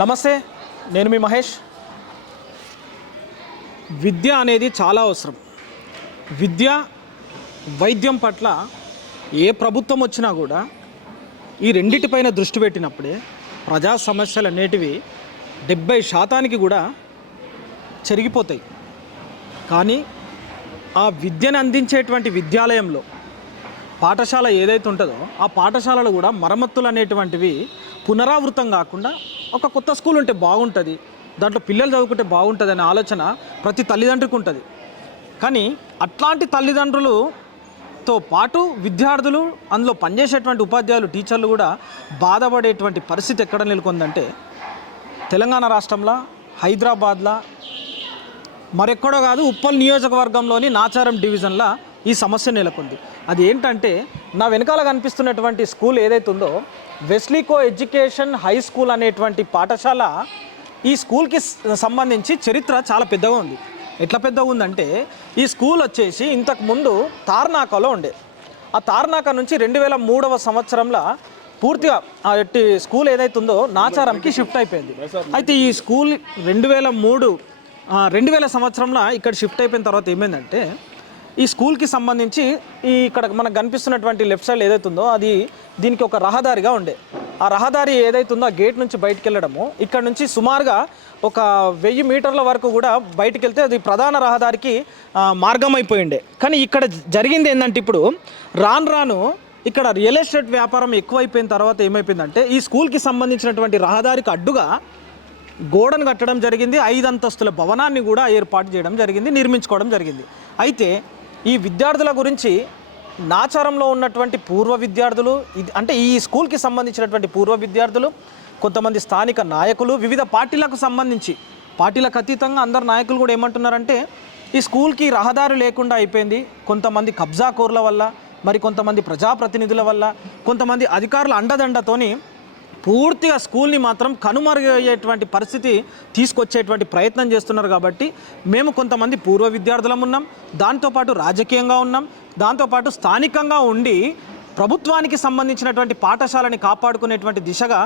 నమస్తే, నేను మీ మహేష్. విద్య అనేది చాలా అవసరం. విద్య వైద్యం పట్ల ఏ ప్రభుత్వం వచ్చినా కూడా ఈ రెండిటిపైన దృష్టి పెట్టినప్పుడే ప్రజా సమస్యలు అనేటివి 70% కూడా చెరిగిపోతాయి. కానీ ఆ విద్యను అందించేటువంటి విద్యాలయంలో పాఠశాల ఏదైతే ఉంటుందో ఆ పాఠశాలలు కూడా మరమ్మతులు అనేటువంటివి పునరావృతం కాకుండా ఒక కొత్త స్కూల్ ఉంటే బాగుంటుంది, దాంట్లో పిల్లలు చదువుకుంటే బాగుంటుంది అనే ఆలోచన ప్రతి తల్లిదండ్రులకు ఉంటుంది. కానీ అట్లాంటి తల్లిదండ్రులతో పాటు విద్యార్థులు, అందులో పనిచేసేటువంటి ఉపాధ్యాయులు, టీచర్లు కూడా బాధపడేటువంటి పరిస్థితి ఎక్కడ నెలకొందంటే తెలంగాణ రాష్ట్రంలో హైదరాబాద్లో మరెక్కడో కాదు, ఉప్పల్ నియోజకవర్గంలోని నాచారం డివిజన్లో ఈ సమస్య నెలకొంది. అది ఏంటంటే నా వెనకాల కనిపిస్తున్నటువంటి స్కూల్ ఏదైతే ఉందో Wesley co education high school అనేటువంటి పాఠశాల, ఈ స్కూల్కి సంబంధించి చరిత్ర చాలా పెద్దగా ఉంది. ఎట్లా పెద్దగా ఉందంటే ఈ స్కూల్ వచ్చేసి ఇంతకుముందు తార్నాకలో ఉండే. ఆ తార్నాక నుంచి 2003వ సంవత్సరంలో పూర్తిగా ఆ స్కూల్ ఏదైతే ఉందో నాచారంకి షిఫ్ట్ అయిపోయింది. అయితే ఈ స్కూల్ 2000 సంవత్సరంలో ఇక్కడ షిఫ్ట్ అయిపోయిన తర్వాత ఏమైందంటే ఈ స్కూల్కి సంబంధించి ఇక్కడ మనకు కనిపిస్తున్నటువంటి లెఫ్ట్ సైడ్ ఏదైతే ఉందో అది దీనికి ఒక రహదారిగా ఉండే. ఆ రహదారి ఏదైతే ఉందో ఆ గేట్ నుంచి బయటికి వెళ్ళడము, ఇక్కడ నుంచి సుమారుగా ఒక 1000 మీటర్ల వరకు కూడా బయటికి వెళ్తే అది ప్రధాన రహదారికి మార్గం అయిపోయిండే. కానీ ఇక్కడ జరిగింది ఏంటంటే ఇప్పుడు రాను ఇక్కడ రియల్ ఎస్టేట్ వ్యాపారం ఎక్కువైపోయిన తర్వాత ఏమైపోయిందంటే ఈ స్కూల్కి సంబంధించినటువంటి రహదారికి అడ్డుగా గోడను కట్టడం జరిగింది. 5 అంతస్తుల భవనాన్ని కూడా ఏర్పాటు చేయడం జరిగింది, నిర్మించుకోవడం జరిగింది. అయితే ఈ విద్యార్థుల గురించి నాచారంలో ఉన్నటువంటి పూర్వ విద్యార్థులు, అంటే ఈ స్కూల్కి సంబంధించినటువంటి పూర్వ విద్యార్థులు, కొంతమంది స్థానిక నాయకులు, వివిధ పార్టీలకు సంబంధించి పార్టీలకు అతీతంగా అందరు నాయకులు కూడా ఏమంటున్నారంటే ఈ స్కూల్కి రహదారి లేకుండా అయిపోయింది. కొంతమంది కబ్జా కోర్ల వల్ల, మరి కొంతమంది ప్రజాప్రతినిధుల వల్ల, కొంతమంది అధికారుల అండదండతోని పూర్తిగా స్కూల్ని మాత్రం కనుమరుగయ్యేటువంటి పరిస్థితి తీసుకొచ్చేటువంటి ప్రయత్నం చేస్తున్నారు. కాబట్టి మేము కొంతమంది పూర్వ విద్యార్థులం ఉన్నాం, దాంతోపాటు రాజకీయంగా ఉన్నాం, దాంతోపాటు స్థానికంగా ఉండి ప్రభుత్వానికి సంబంధించినటువంటి పాఠశాలని కాపాడుకునేటువంటి దిశగా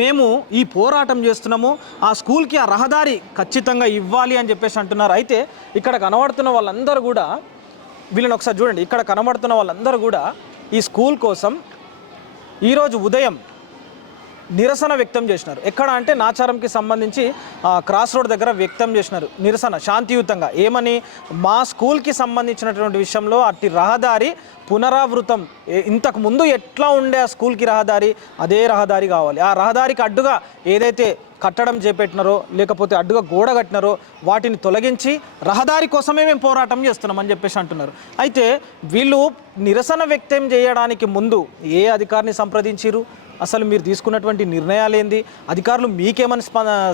మేము ఈ పోరాటం చేస్తున్నాము. ఆ స్కూల్కి ఆ రహదారి ఖచ్చితంగా ఇవ్వాలి అని చెప్పేసి అంటున్నారు. అయితే ఇక్కడ కనబడుతున్న వాళ్ళందరూ కూడా, వీళ్ళని ఒకసారి చూడండి, ఇక్కడ కనబడుతున్న వాళ్ళందరూ కూడా ఈ స్కూల్ కోసం ఈరోజు ఉదయం నిరసన వ్యక్తం చేసినారు. ఎక్కడ అంటే నాచారంకి సంబంధించి క్రాస్ రోడ్ దగ్గర వ్యక్తం చేసినారు నిరసన శాంతియుతంగా. ఏమని, మా స్కూల్కి సంబంధించినటువంటి విషయంలో అట్టి రహదారి పునరావృతం, ఇంతకు ముందు ఎట్లా ఉండే ఆ స్కూల్కి రహదారి అదే రహదారి కావాలి. ఆ రహదారికి అడ్డుగా ఏదైతే కట్టడం చేపెట్టినారో లేకపోతే అడ్డుగా గోడ కట్టినారో వాటిని తొలగించి రహదారి కోసమే మేము పోరాటం చేస్తున్నామని చెప్పేసి అంటున్నారు. అయితే వీళ్ళు నిరసన వ్యక్తం చేయడానికి ముందు ఏ అధికారిని సంప్రదించారు, అసలు మీరు తీసుకున్నటువంటి నిర్ణయాలు ఏంది, అధికారులు మీకేమని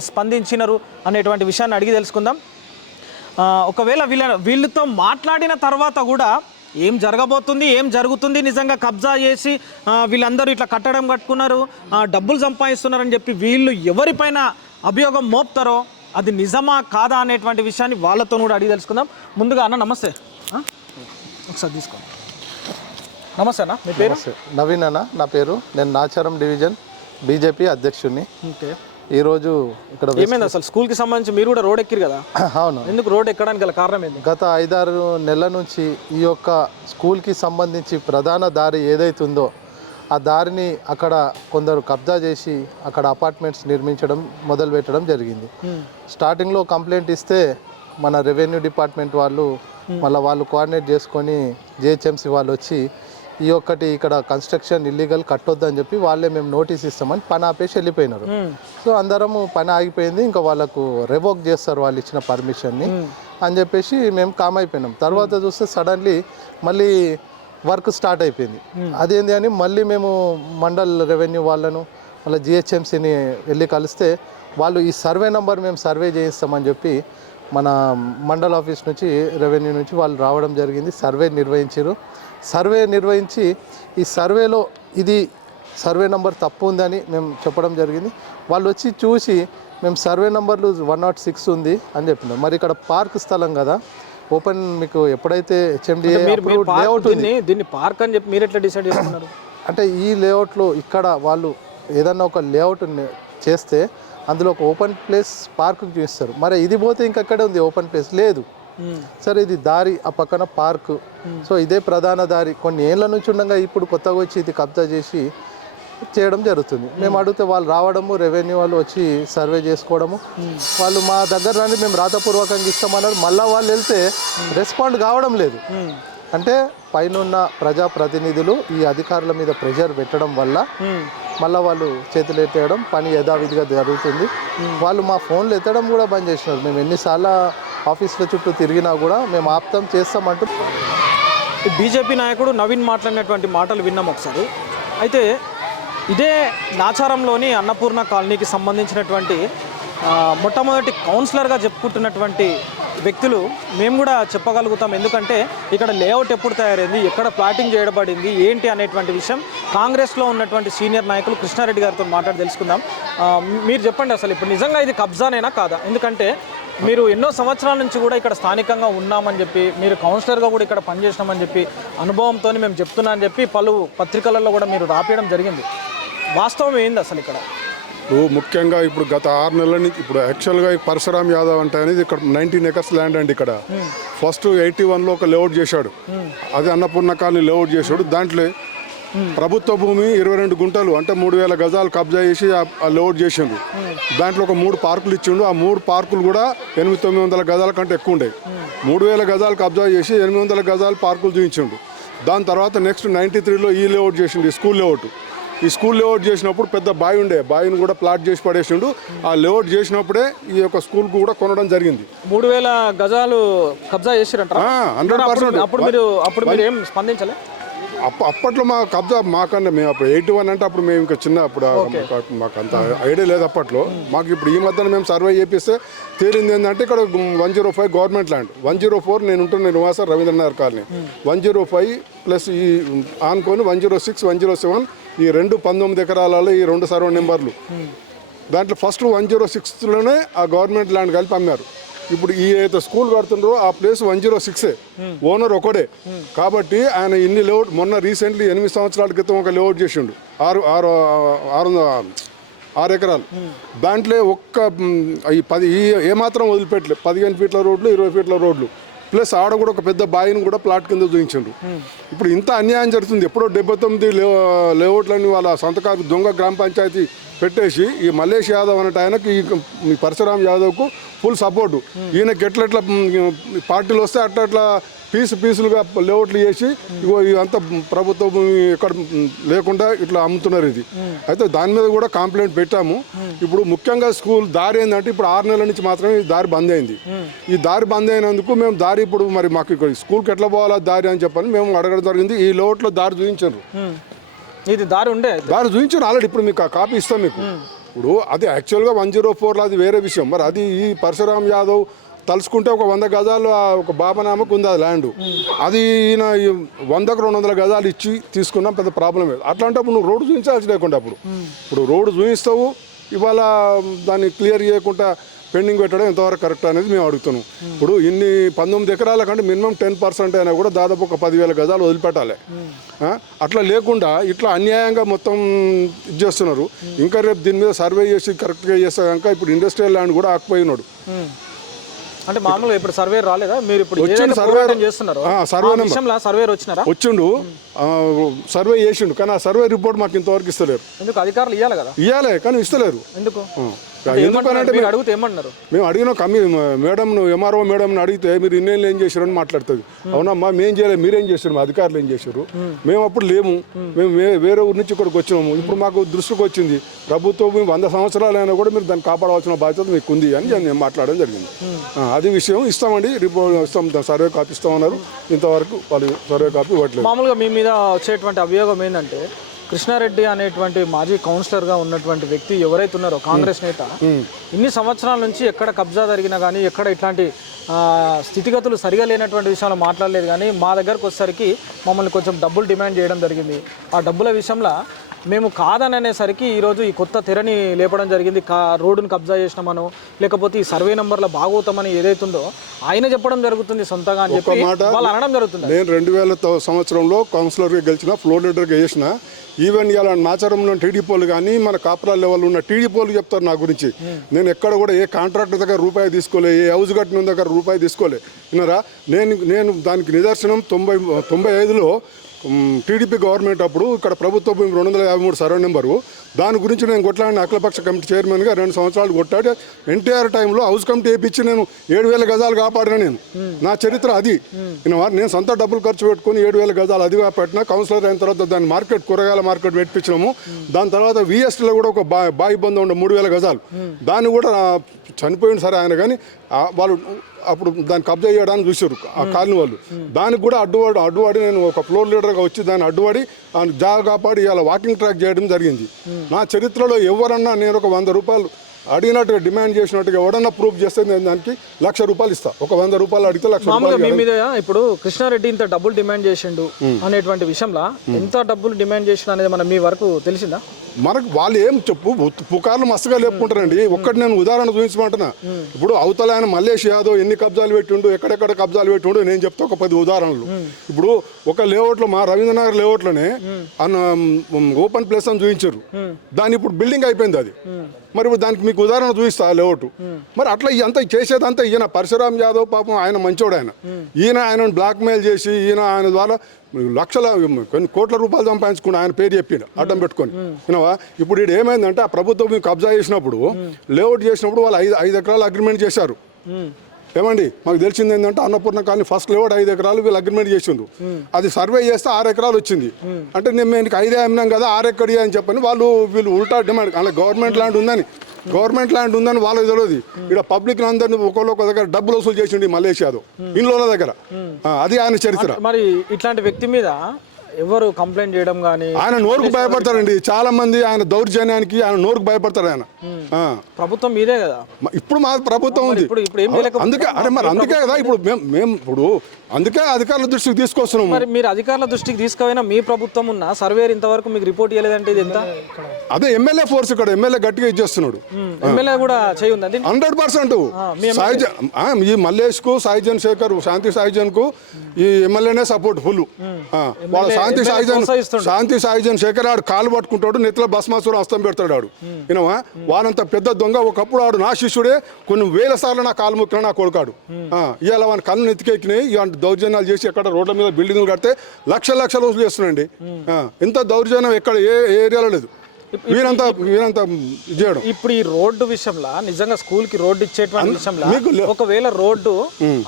స్పందించినారు అనేటువంటి విషయాన్ని అడిగి తెలుసుకుందాం. ఒకవేళ వీళ్ళతో మాట్లాడిన తర్వాత కూడా ఏం జరగబోతుంది, ఏం జరుగుతుంది, నిజంగా కబ్జా చేసి వీళ్ళందరూ ఇట్లా కట్టడం కట్టుకున్నారు, డబ్బులు సంపాదిస్తున్నారని చెప్పి వీళ్ళు ఎవరిపైన అభియోగం మోపుతారో అది నిజమా కాదా అనేటువంటి విషయాన్ని వాళ్ళతో కూడా అడిగి తెలుసుకుందాం. ముందుగా అన్న నమస్తే, ఒకసారి తీసుకోండి. నమస్తే అన్న, మీ పేరు? నవీన్ అన్న నా పేరు. నేను నాచారం డివిజన్ బీజేపీ అధ్యక్షుడిని. ఓకే, ఈరోజు ఇక్కడ ఏమైంది అసలు స్కూల్కి సంబంధించి మీరు కూడా రోడ్ ఎక్కిరు కదా? అవును. ఎందుకు రోడ్ ఎక్కడానికి గల కారణం ఏంది? గత 5-6 నెలల నుంచి ఈ యొక్క స్కూల్కి సంబంధించి ప్రధాన దారి ఏదైతే ఉందో ఆ దారిని అక్కడ కొందరు కబ్జా చేసి అక్కడ అపార్ట్మెంట్స్ నిర్మించడం మొదలుపెట్టడం జరిగింది. స్టార్టింగ్లో కంప్లైంట్ ఇస్తే మన రెవెన్యూ డిపార్ట్మెంట్ వాళ్ళు మళ్ళీ వాళ్ళు కోఆర్డినేట్ చేసుకొని జిహెచ్ఎంసీ వాళ్ళు వచ్చి ఈ ఒక్కటి ఇక్కడ కన్స్ట్రక్షన్ ఇల్లీగల్ కట్టొద్దని చెప్పి వాళ్ళే మేము నోటీస్ ఇస్తామని పని ఆపేసి వెళ్ళిపోయినారు. సో అందరము పని ఆగిపోయింది, ఇంకా వాళ్ళకు రివోక్ చేస్తారు వాళ్ళు ఇచ్చిన పర్మిషన్ని అని చెప్పేసి మేము కామ్ అయిపోయినాం. తర్వాత చూస్తే సడన్లీ మళ్ళీ వర్క్ స్టార్ట్ అయిపోయింది. అదేంటి అని మళ్ళీ మేము మండల్ రెవెన్యూ వాళ్ళను మళ్ళీ జిహెచ్ఎంసీని వెళ్ళి కలిస్తే వాళ్ళు ఈ సర్వే నెంబర్ మేము సర్వే చేయిస్తామని చెప్పి మన మండల్ ఆఫీస్ నుంచి రెవెన్యూ నుంచి వాళ్ళు రావడం జరిగింది. సర్వే నిర్వహించారు. సర్వే నిర్వహించి ఈ సర్వేలో ఇది సర్వే నెంబర్ తప్పు ఉందని మేము చెప్పడం జరిగింది. వాళ్ళు వచ్చి చూసి మేము సర్వే నెంబర్లు 106 ఉంది అని చెప్పినాం. మరి ఇక్కడ పార్క్ స్థలం కదా, ఓపెన్ మీకు ఎప్పుడైతే హెచ్ఎండిఏ లేఅవుట్ ఉంది, దీన్ని పార్క్ అని చెప్పి మీరు ఎట్లా డిసైడ్ చేసుకున్నారు? అంటే ఈ లేఅవుట్లో ఇక్కడ వాళ్ళు ఏదన్నా ఒక లేఅవుట్ చేస్తే అందులో ఒక ఓపెన్ ప్లేస్ పార్క్ చూపిస్తారు. మరి ఇది పోతే ఇంకెక్కడ ఉంది ఓపెన్ ప్లేస్? లేదు. సరే ఇది దారి, ఆ పక్కన పార్కు, సో ఇదే ప్రధాన దారి. కొన్ని ఏళ్ళ నుంచి ఉండగా ఇప్పుడు కొత్తగా వచ్చి ఇది కబ్జా చేసి చేయడం జరుగుతుంది. మేము అడిగితే వాళ్ళు రావడము, రెవెన్యూ వాళ్ళు వచ్చి సర్వే చేసుకోవడము, వాళ్ళు మా దగ్గర రండి మేము రాతపూర్వకంగా ఇస్తామన్నారు. మళ్ళీ వాళ్ళు వెళ్తే రెస్పాండ్ కావడం లేదు. అంటే పైన ప్రజాప్రతినిధులు ఈ అధికారుల మీద ప్రెషర్ పెట్టడం వల్ల మళ్ళీ వాళ్ళు చేతులు ఎత్తేయడం, పని యథావిధిగా జరుగుతుంది. వాళ్ళు మా ఫోన్లు ఎత్తడం కూడా బంద్ చేసినారు. మేము ఎన్నిసార్లు ఆఫీసుల చుట్టూ తిరిగినా కూడా మేము ఆప్తం చేస్తామంటూ. బీజేపీ నాయకుడు నవీన్ మాట్లాడినటువంటి మాటలు విన్నాం ఒకసారి. అయితే ఇదే నాచారంలోని అన్నపూర్ణ కాలనీకి సంబంధించినటువంటి మొట్టమొదటి కౌన్సిలర్గా చెప్పుకుంటున్నటువంటి వ్యక్తులు మేము కూడా చెప్పగలుగుతాం. ఎందుకంటే ఇక్కడ లేఅవుట్ ఎప్పుడు తయారైంది, ఎక్కడ ప్లాటింగ్ చేయబడింది, ఏంటి అనేటువంటి విషయం కాంగ్రెస్లో ఉన్నటువంటి సీనియర్ నాయకులు కృష్ణారెడ్డి గారితో మాట్లాడి తెలుసుకుందాం. మీరు చెప్పండి, అసలు ఇప్పుడు నిజంగా ఇది కబ్జానేనా కాదా? ఎందుకంటే మీరు ఎన్నో సంవత్సరాల నుంచి కూడా ఇక్కడ స్థానికంగా ఉన్నామని చెప్పి, మీరు కౌన్సిలర్గా కూడా ఇక్కడ పనిచేసినామని చెప్పి, అనుభవంతో మేము చెప్తున్నామని చెప్పి పలు పత్రికలలో కూడా మీరు రాపియడం జరిగింది. వాస్తవం ఏంది అసలు ఇక్కడ? ముఖ్యంగా ఇప్పుడు గత 6 నెలల నుంచి ఇప్పుడు యాక్చువల్గా పరశురామ్ యాదవ్ అంటే అనేది ఇక్కడ 19 acres ల్యాండ్ అండి. ఇక్కడ ఫస్ట్ 81లో ఒక లేఅవుట్ చేశాడు, అది అన్నపూర్ణ కాలనీ లేఅవుట్ చేశాడు. దాంట్లో ప్రభుత్వ భూమి 22 గుంటలు అంటే 3000 గజాలు కబ్జా చేసి ఆ లేఅవుట్ చేసిండు. దాంట్లో ఒక 3 పార్కులు ఇచ్చిండు. ఆ 3 పార్కులు కూడా 800-900 గజాల కంటే ఎక్కువ ఉండేవి. 3000 గజాలు కబ్జా చేసి 800 గజాలు పార్కులు చూపించిండు. దాని తర్వాత నెక్స్ట్ 93లో ఈ లేఅవుట్ చేసిండు, ఈ స్కూల్ లేఅవుట్. ఈ స్కూల్ లేఅవుట్ చేసినప్పుడు పెద్ద బావి ఉండే, బావిని కూడా ప్లాట్ చేసి పడేసిండు. ఆ లేఅవుట్ చేసినప్పుడే ఈ యొక్క స్కూల్ కూడా కొనడం జరిగింది. 3000 గజాలు కబ్జా చేసిరంటారా? 100%. అప్పుడు మీరు ఏం స్పందించలే? అప్పట్లో మా కబ్జా మాకన్నా మేము అప్పుడు 81 అంటే అప్పుడు మేము ఇంకా చిన్న, అప్పుడు మాకు అంత ఐడియా లేదు అప్పట్లో. మాకు ఇప్పుడు ఈ మధ్యన మేము సర్వే చేపిస్తే తేలింది ఏంటంటే ఇక్కడ 105 గవర్నమెంట్ ల్యాండ్, 104 నేను ఉంటున్న నివాసం రవీంద్రనగర్ కాలనీ, 105 ప్లస్ ఈ ఆనుకొని 106, 107 ఈ 19 ఎకరాలలో ఈ 2 సర్వే నెంబర్లు. దాంట్లో ఫస్ట్ 106లోనే ఆ గవర్నమెంట్ ల్యాండ్ కలిపి అమ్మారు. ఇప్పుడు ఈ అయితే స్కూల్ కడుతుండ్రో ఆ ప్లేస్ 106 ఓనర్ ఒకడే. కాబట్టి ఆయన ఇన్ని లేఅవుట్ మొన్న రీసెంట్లీ 8 సంవత్సరాల క్రితం ఒక లేఅవుట్ చేసిండు 6 ఎకరాలు. దాంట్లో ఒక్క ఈ 10 ఏమాత్రం వదిలిపెట్టలేదు. 15 ఫీట్ల రోడ్లు, 20 ఫీట్ల రోడ్లు, ప్లస్ ఆడ కూడా ఒక పెద్ద బాయిని కూడా ప్లాట్ కింద చూపించండు. ఇప్పుడు ఇంత అన్యాయం జరుగుతుంది. ఎప్పుడో 79 లేఅవుట్లని వాళ్ళ సంతకాలు దొంగ గ్రామ పంచాయతీ పెట్టేసి ఈ మల్లేష్ యాదవ్ అన్నట్టు ఆయనకు ఈ పరశురామ్ యాదవ్కు ఫుల్ సపోర్టు. ఈయనకి ఎట్లా పార్టీలు వస్తే అట్లా పీసులుగా లేఅవుట్లు చేసి ఇగో ఇదంతా ప్రభుత్వం ఎక్కడ లేకుండా ఇట్లా అమ్ముతున్నారు ఇది. అయితే దాని మీద కూడా కంప్లైంట్ పెట్టాము. ఇప్పుడు ముఖ్యంగా స్కూల్ దారి ఏంటంటే ఇప్పుడు 6 నెలల నుంచి మాత్రమే ఈ దారి బంద్ అయింది. ఈ దారి బంద్ అయినందుకు మేము దారి ఇప్పుడు మరి మాకు ఇక్కడ స్కూల్కి ఎట్లా పోవాలా దారి అని చెప్పని మేము అడగడం జరిగింది. ఈ లేఅవుట్లో దారి చూపించారు, ఇది దారి ఉండే దారి చూపించారు ఆల్రెడీ. ఇప్పుడు మీకు ఆ కాపీ ఇస్తాం మీకు. ఇప్పుడు అది యాక్చువల్గా 104లో అది వేరే విషయం. మరి అది ఈ పరశురామ్ యాదవ్ తలుచుకుంటే ఒక 100 గజాలు ఒక బాబనామకు ఉంది అది ల్యాండ్. అది ఈయన 100-200 గజాలు ఇచ్చి తీసుకున్నాం, పెద్ద ప్రాబ్లం లేదు. అట్లాంటప్పుడు నువ్వు రోడ్డు చూపించాల్సి లేకుండా ఇప్పుడు రోడ్డు చూపిస్తావు, ఇవాళ దాన్ని క్లియర్ చేయకుండా పెండింగ్ పెట్టడం ఎంతవరకు కరెక్ట్ అనేది మేము అడుగుతున్నాం. ఇప్పుడు ఇన్ని 19 ఎకరాల కంటే మినిమం 10% అయినా కూడా దాదాపు ఒక 10,000 గజాలు వదిలిపెట్టాలి. అట్లా లేకుండా ఇట్లా అన్యాయంగా మొత్తం ఇది చేస్తున్నారు. ఇంకా రేపు దీని మీద సర్వే చేసి కరెక్ట్గా చేస్తే కనుక ఇప్పుడు ఇండస్ట్రియల్ ల్యాండ్ కూడా ఆకుపోయినాడు. అంటే మామూలుగా ఇప్పుడు సర్వే రాలేదా? మీరు ఇప్పుడు చేస్తున్నారు సర్వే వచ్చిండు, సర్వే చేసిండు, కానీ ఆ సర్వే రిపోర్ట్ మాకు ఇంతవరకు ఇస్తలేరు. ఎందుకు? అధికారులు ఇవ్వాలి కదా. ఇవ్వాలి కానీ ఇస్తలేరు. ఎందుకు? ఎందుకంటే అడిగితే ఏమన్నారు? మేము అడిగిన మేడం ఎంఆర్ఓ మేడంని అడిగితే మీరు ఇన్నేళ్ళు ఏం చేశారు అని మాట్లాడుతుంది. అవునమ్మా మేము చేయలేదు, మీరేం చేశారు, మా అధికారులు ఏం చేశారు, మేము అప్పుడు లేము, మేము వేరే ఊరి నుంచి ఇక్కడికి వచ్చినాము. ఇప్పుడు మాకు దృష్టికి వచ్చింది ప్రభుత్వం 100 సంవత్సరాలు అయినా కూడా మీరు దాన్ని కాపాడవలసిన బాధ్యత మీకు ఉంది అని నేను మాట్లాడడం జరిగింది. అది విషయం ఇస్తామండి, రిపోర్ట్ ఇస్తాం, సర్వే కాపీ ఇస్తామన్నారు. ఇంతవరకు వాళ్ళు సర్వే కాపీ ఇవ్వట్లేదు. మామూలుగా మీ మీద వచ్చేటువంటి అభియోగం ఏంటంటే కృష్ణారెడ్డి అనేటువంటి మాజీ కౌన్సిలర్గా ఉన్నటువంటి వ్యక్తి ఎవరైతే ఉన్నారో కాంగ్రెస్ నేత, ఇన్ని సంవత్సరాల నుంచి ఎక్కడ కబ్జా జరిగినా కానీ ఎక్కడ ఇట్లాంటి స్థితిగతులు సరిగా లేనటువంటి విషయంలో మాట్లాడలేదు. కానీ మా దగ్గరకు వచ్చేసరికి మమ్మల్ని కొంచెం డబ్బులు డిమాండ్ చేయడం జరిగింది. ఆ డబ్బుల విషయంలో మేము కాదని అనేసరికి ఈరోజు ఈ కొత్త తెరని లేపడం జరిగింది. రోడ్డును కబ్జా చేసినామనో లేకపోతే ఈ సర్వే నంబర్ల భాగోతమని ఏదైతుందో ఆయన చెప్పడం జరుగుతుంది సొంతగా అని చెప్పి వాళ్ళు అనడం జరుగుతుంది. నేను 2000 సంవత్సరంలో కౌన్సిలర్గా గెలిచిన, ఫ్లోర్ లీడర్గా చేసిన, ఈవెన్ ఇలా మాచారంలో టీడీపీలు కానీ మన కాపురాల లెవెల్ ఉన్న టీడీపీలు చెప్తారు నా గురించి. నేను ఎక్కడ కూడా ఏ కాంట్రాక్టర్ దగ్గర రూపాయి తీసుకోలే, ఏ హౌస్ కట్టిన దగ్గర రూపాయి తీసుకోలే. విన్నారా? నేను దానికి నిదర్శనం 95లో టీడీపీ గవర్నమెంట్ అప్పుడు ఇక్కడ ప్రభుత్వ భూమి 253 సర్వే నెంబరు, దాని గురించి నేను కొట్లాడిన అఖిలపక్ష కమిటీ చైర్మన్గా 2 సంవత్సరాలు కొట్టాడు. ఎన్టీఆర్ టైంలో హౌస్ కమిటీ వేయించి నేను 7000 గజాలు కాపాడినా. నేను నా చరిత్ర అది. నేను సొంత డబ్బులు ఖర్చు పెట్టుకుని 7000 గజాలు అది కాపాడినా. కౌన్సిలర్ అయిన తర్వాత దాన్ని మార్కెట్, కూరగాయల మార్కెట్ పెట్టించినాము. దాని తర్వాత విఎస్టీలో కూడా ఒక బాయి బంధం ఉండే 3000 గజాలు, దాన్ని కూడా చనిపోయింది సరే ఆయన, కానీ వాళ్ళు అప్పుడు దాన్ని కబ్జా చేయడానికి చూసారు ఆ కాలనీ వాళ్ళు. దానికి కూడా అడ్డుపడి నేను ఒక ఫ్లోర్ లీడర్గా వచ్చి దాన్ని అడ్డుపడి జాగా కాపాడి ఇలా వాకింగ్ ట్రాక్ చేయడం జరిగింది. నా చరిత్రలో ఎవరన్నా నేను ఒక 100 రూపాయలు అడిగినట్టుగా డిమాండ్ చేసినట్టుగా ఎవడన్నా ప్రూఫ్ చేస్తే నేను దానికి ₹1,00,000 ఇస్తా. ఒక 100 రూపాయలు అడిగితే ₹1,00,000. మీ మీద ఇప్పుడు కృష్ణారెడ్డి ఇంత డబ్బులు డిమాండ్ చేసిండు అనేటువంటి విషయంలో ఎంత డబ్బులు డిమాండ్ చేసిండు అనేది మనం మీ వరకు తెలిసిందా? మనకు వాళ్ళు ఏం చెప్పు పుకార్లు మస్తుగా లేపుకుంటారండి. ఒక్కటి నేను ఉదాహరణ చూపించమంటున్నా. ఇప్పుడు అవతల ఆయన మల్లేష్ యాదవ్ ఎన్ని కబ్జాలు పెట్టిండు, ఎక్కడెక్కడ కబ్జాలు పెట్టిండు, నేను చెప్తా ఒక 10 ఉదాహరణలు. ఇప్పుడు ఒక లేఅవుట్లో, మా రవీంద్రనగర్ లేఅవుట్లోనే ఓపెన్ ప్లేస్ అని చూపించారు. దాని ఇప్పుడు బిల్డింగ్ అయిపోయింది అది. మరి ఇప్పుడు దానికి మీకు ఉదాహరణ చూపిస్తా లేఅవుట్. మరి అట్లా అంతా చేసేదంతా ఈయన పరశురామ్ యాదవ్, పాపం ఆయన మంచోడు. ఆయన బ్లాక్మెయిల్ చేసి ఆయన ద్వారా లక్షల కొన్ని కోట్ల రూపాయలు సంపాదించుకుని ఆయన పేరు చెప్పి అడ్డం పెట్టుకొని. వినవా? ఇప్పుడు ఇది ఏమైందంటే ఆ ప్రభుత్వం కబ్జా చేసినప్పుడు, లేఅవుట్ చేసినప్పుడు వాళ్ళు 5 ఎకరాలు అగ్రిమెంట్ చేశారు. ఏమండి, మాకు తెలిసింది ఏంటంటే అన్నపూర్ణ కాలనీ ఫస్ట్ లేఅవుట్ 5 ఎకరాలు వీళ్ళు అగ్రిమెంట్ చేసిండ్రు. అది సర్వే చేస్తే 6 ఎకరాలు వచ్చింది. అంటే నేను మీకు 5 అమ్మినాం కదా 6 ఎక్కడి అని చెప్పని వీళ్ళు ఉల్టా డిమాండ్. అలా గవర్నమెంట్ ల్యాండ్ ఉందని వాళ్ళకి తెలియదు. ఇక్కడ పబ్లిక్ అందరినీ ఒక దగ్గర డబ్బులు వసూలు చేసిండు మల్లేష్ యాదవ్ ఇండ్ల దగ్గర. అది ఆయన చరిత్ర. మరి ఇట్లాంటి వ్యక్తి మీద ఎవరు కంప్లైంట్ చేయడం కానీ? ఆయన నోరుకు భయపడతారండి చాలా మంది. ఆయన దౌర్జన్యానికి ఆయన నోరుకు భయపడతారు. ఆయన ప్రభుత్వం మీదే కదా, ఇప్పుడు మా ప్రభుత్వం ఉంది. అందుకే అందుకే కదా ఇప్పుడు మేము ఇప్పుడు అందుకే అధికారుల దృష్టికి తీసుకొస్తున్నాము. మరి మీరు అధికారుల దృష్టికి తీసుకుపోయినా మీ ప్రభుత్వం ఉన్న సర్వేర్ ఇంతవరకు మీకు రిపోర్ట్ చేయలేదంటే ఇది ఎంత? అదే ఎమ్మెల్యే ఫోర్స్ ఇక్కడ ఎమ్మెల్యే గట్టిగా ఇచ్చేస్తున్నాడు. ఎమ్మెల్యే కూడా చేయండి 100%. ఈ మల్లేష్ కు, సాయిజన్ శేఖర్, శాంతి సాయిజన్ కు ఈ ఎమ్మెల్యేనే సపోర్ట్ ఫుల్. వాళ్ళ శాంతి సాయిజన్ శేఖర్ ఆడు కాలు పట్టుకుంటాడు, నెత్తిలో భస్మాసురం హస్తం పెడతాడు. ఆడు వినవా? వానంత పెద్ద దొంగ. ఒకప్పుడు ఆడు నా శిష్యుడే, కొన్ని వేల సార్లు నా కాలు మొక్కిన నా కొడుకాడు. ఇవాళ వాని కళ్ళు నెత్తికెక్కినాయి. ఇలాంటి దౌర్జన్యాలు చేసి ఎక్కడ రోడ్ల మీద బిల్డింగ్లు కడితే లక్షల వసూలు చేస్తున్నాండి. ఇంత దౌర్జన్యం ఎక్కడ ఏ ఏరియాలో లేదు. వీరంతా చేయడం. ఇప్పుడు ఈ రోడ్డు విషయంలో నిజంగా స్కూల్ కి రోడ్డు ఇచ్చేటువంటి విషయంలో ఒకవేళ రోడ్డు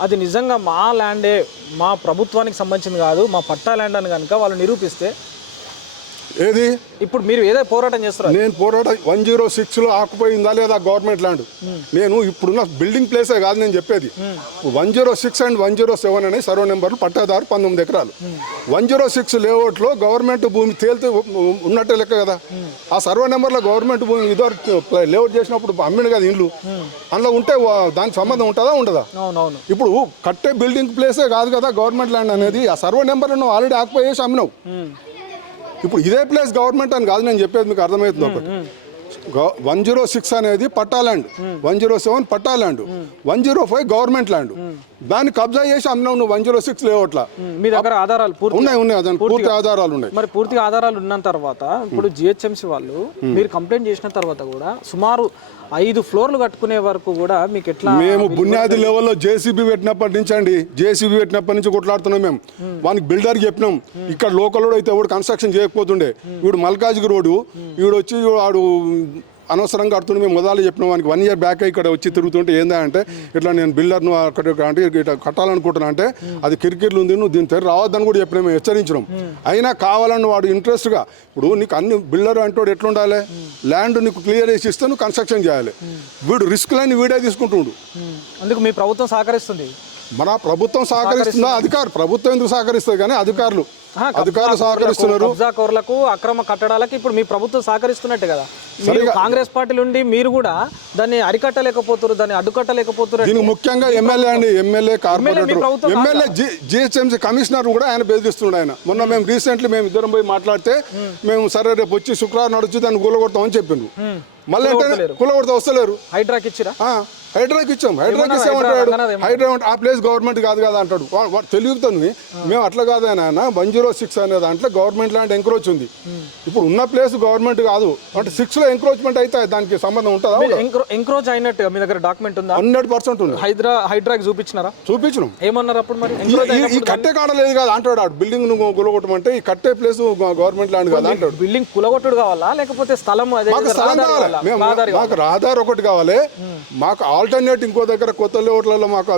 అది నిజంగా మా ల్యాండే, మా ప్రభుత్వానికి సంబంధించింది కాదు, మా పట్టా ల్యాండ్ అని కనుక వాళ్ళు నిరూపిస్తే ఏది ఇప్పుడు మీరు ఏదో పోరాటం చేస్తారు? నేను పోరాటం 106లో ఆకుపోయిందా లేదా గవర్నమెంట్ ల్యాండ్. నేను ఇప్పుడున్న బిల్డింగ్ ప్లేసే కాదు నేను చెప్పేది. 106 అండ్ 107 అనే సర్వే నెంబర్లు, పట్టాదారు 19 ఎకరాలు. 106 లేఅవుట్లో గవర్నమెంట్ భూమి తేలితే ఉన్నట్టే లెక్క కదా. ఆ సర్వే నెంబర్లో గవర్నమెంట్ భూమి ఇదివరకు లేఅవుట్ చేసినప్పుడు అమ్మిండు కదా ఇండ్లు. అందులో ఉంటే దానికి సంబంధం ఉంటుందా ఉండదా? ఇప్పుడు కట్టే బిల్డింగ్ ప్లేసే కాదు కదా గవర్నమెంట్ ల్యాండ్ అనేది. ఆ సర్వే నెంబర్లో నువ్వు ఆల్రెడీ ఆకుపోయేసి అమ్మినావు. ఇప్పుడు ఇదే ప్లేస్ గవర్నమెంట్ అని కాదు నేను చెప్పేది, మీకు అర్థమవుతుంది. ఒకటి 106 అనేది పట్టా ల్యాండ్, 107 పట్టా ల్యాండ్, 105 గవర్నమెంట్ ల్యాండ్. దాన్ని కబ్జా చేసి అమ్మినావు నువ్వు 106 లేఅవుట్ల. మీ దగ్గర ఆధారాలు ఉన్నాయి, దాని పూర్తి ఆధారాలు ఉన్నాయి. మరి పూర్తిగా ఆధారాలు ఉన్న తర్వాత ఇప్పుడు జిహెచ్ఎంసీ వాళ్ళు మీరు కంప్లైంట్ చేసిన తర్వాత కూడా సుమారు 5 ఫ్లోర్లు కట్టుకునే వరకు కూడా మీకు ఎట్లా? మేము బునియాది లెవెల్లో జేసీబీ పెట్టినప్పటి నుంచి కొట్లాడుతున్నాం. మేము వానికి బిల్డర్కి చెప్పినాం, ఇక్కడ లోకల్ అయితే ఎవడు కన్స్ట్రక్షన్ చేయకపోతుండే. ఇప్పుడు మల్కాజ్గిరి రోడ్డు వచ్చి వాడు అనవసరంగా కడుతుండే. మేము మొదలు చెప్పినాం వానికి 1 ఇయర్ బ్యాక్ ఇక్కడ వచ్చి తిరుగుతుంటే ఏందంటే ఇట్లా నేను బిల్డర్ను అక్కడ అంటే ఇట్లా కట్టాలనుకుంటున్నా అంటే అది కిరికిర్లు ఉంది, నువ్వు దీని తెర రావద్దని కూడా చెప్పినా, మేము హెచ్చరించినాం. అయినా కావాలని వాడు ఇంట్రెస్ట్గా, ఇప్పుడు నీకు అన్ని బిల్డర్ అంటోడు ఎట్లుండాలి, ల్యాండ్ నీకు క్లియర్ చేసి ఇస్తే నువ్వు కన్స్ట్రక్షన్ చేయాలి. వీడు రిస్క్లన్నీ వీడే తీసుకుంటుండు. అందుకు మీ ప్రభుత్వం సహకరిస్తుంది. మన ప్రభుత్వం సహకరిస్తుందా? ప్రభుత్వం ఎందుకు సహకరిస్తుంది? కానీ అధికారులు సహకరిస్తున్నారు. అక్రమ కట్టడాలకు ఇప్పుడు మీ ప్రభుత్వం సహకరిస్తున్నట్టే కదా. మీరు కాంగ్రెస్ పార్టీ నుండి మీరు కూడా దాన్ని అరికట్టలేకపోతారు, దాన్ని అడ్డుకట్టలేకపోతారు. దీనికి ముఖ్యంగా ఎమ్మెల్యే అండి, MLA corporator, MLA GHMC commissioner కూడా ఆయన బెదిరిస్తున్నాడు. ఆయన మొన్న మేము రీసెంట్లీ మేము ఇద్దరం పోయి మాట్లాడితే మేము సరే రేపు వచ్చి శుక్రవారం నడిచి దాన్ని కూలగొడతామని చెప్పిండు. మళ్ళీ అంటే కూలగొడతా వస్తలేరు. హైడ్రాకి ఇచ్చిరా? హైడ్రాకి ఇచ్చాం. హైడ్రాకి ఇస్తామంటాడు. హైడ్రా ఆ ప్లేస్ గవర్నమెంట్ కాదు కదా అంటాడు. తెలియతుంది మేము అట్లా కాదు ఆయన 106 అనే దాంట్లో గవర్నమెంట్ ల్యాండ్ ఎంక్రోచ్ ఉంది. ఇప్పుడు ఉన్న ప్లేస్ గవర్నమెంట్ కాదు అంటే 6లో ఎంక్రోచ్మెంట్ అయితే దానికి సంబంధం ఉంటుందా? ఎంక్రోచ్ అయినట్టుగా మీ దగ్గర డాక్యుమెంట్ ఉందా? 100% ఉంది. హైడ్రాకి చూపించినారా? చూపించినాం. ఏమన్నారు అప్పుడు మరి? ఈ కట్టే కాడలేదు కదా అంటాడు. బిల్డింగ్ నువ్వు కూలగొట్టమంటే ఈ కట్టే ప్లేస్ గవర్నమెంట్ ల్యాండ్ కదా అంటాడు. బిల్డింగ్ కూలగొట్టుడు కావాలా లేకపోతే స్థలం? మాకు స్థలం కావాలి, మాకు రహదారి ఒకటి కావాలి. మాకు ఆల్టర్నేట్ ఇంకో దగ్గర కొత్త లేఅవుట్లలో మాకు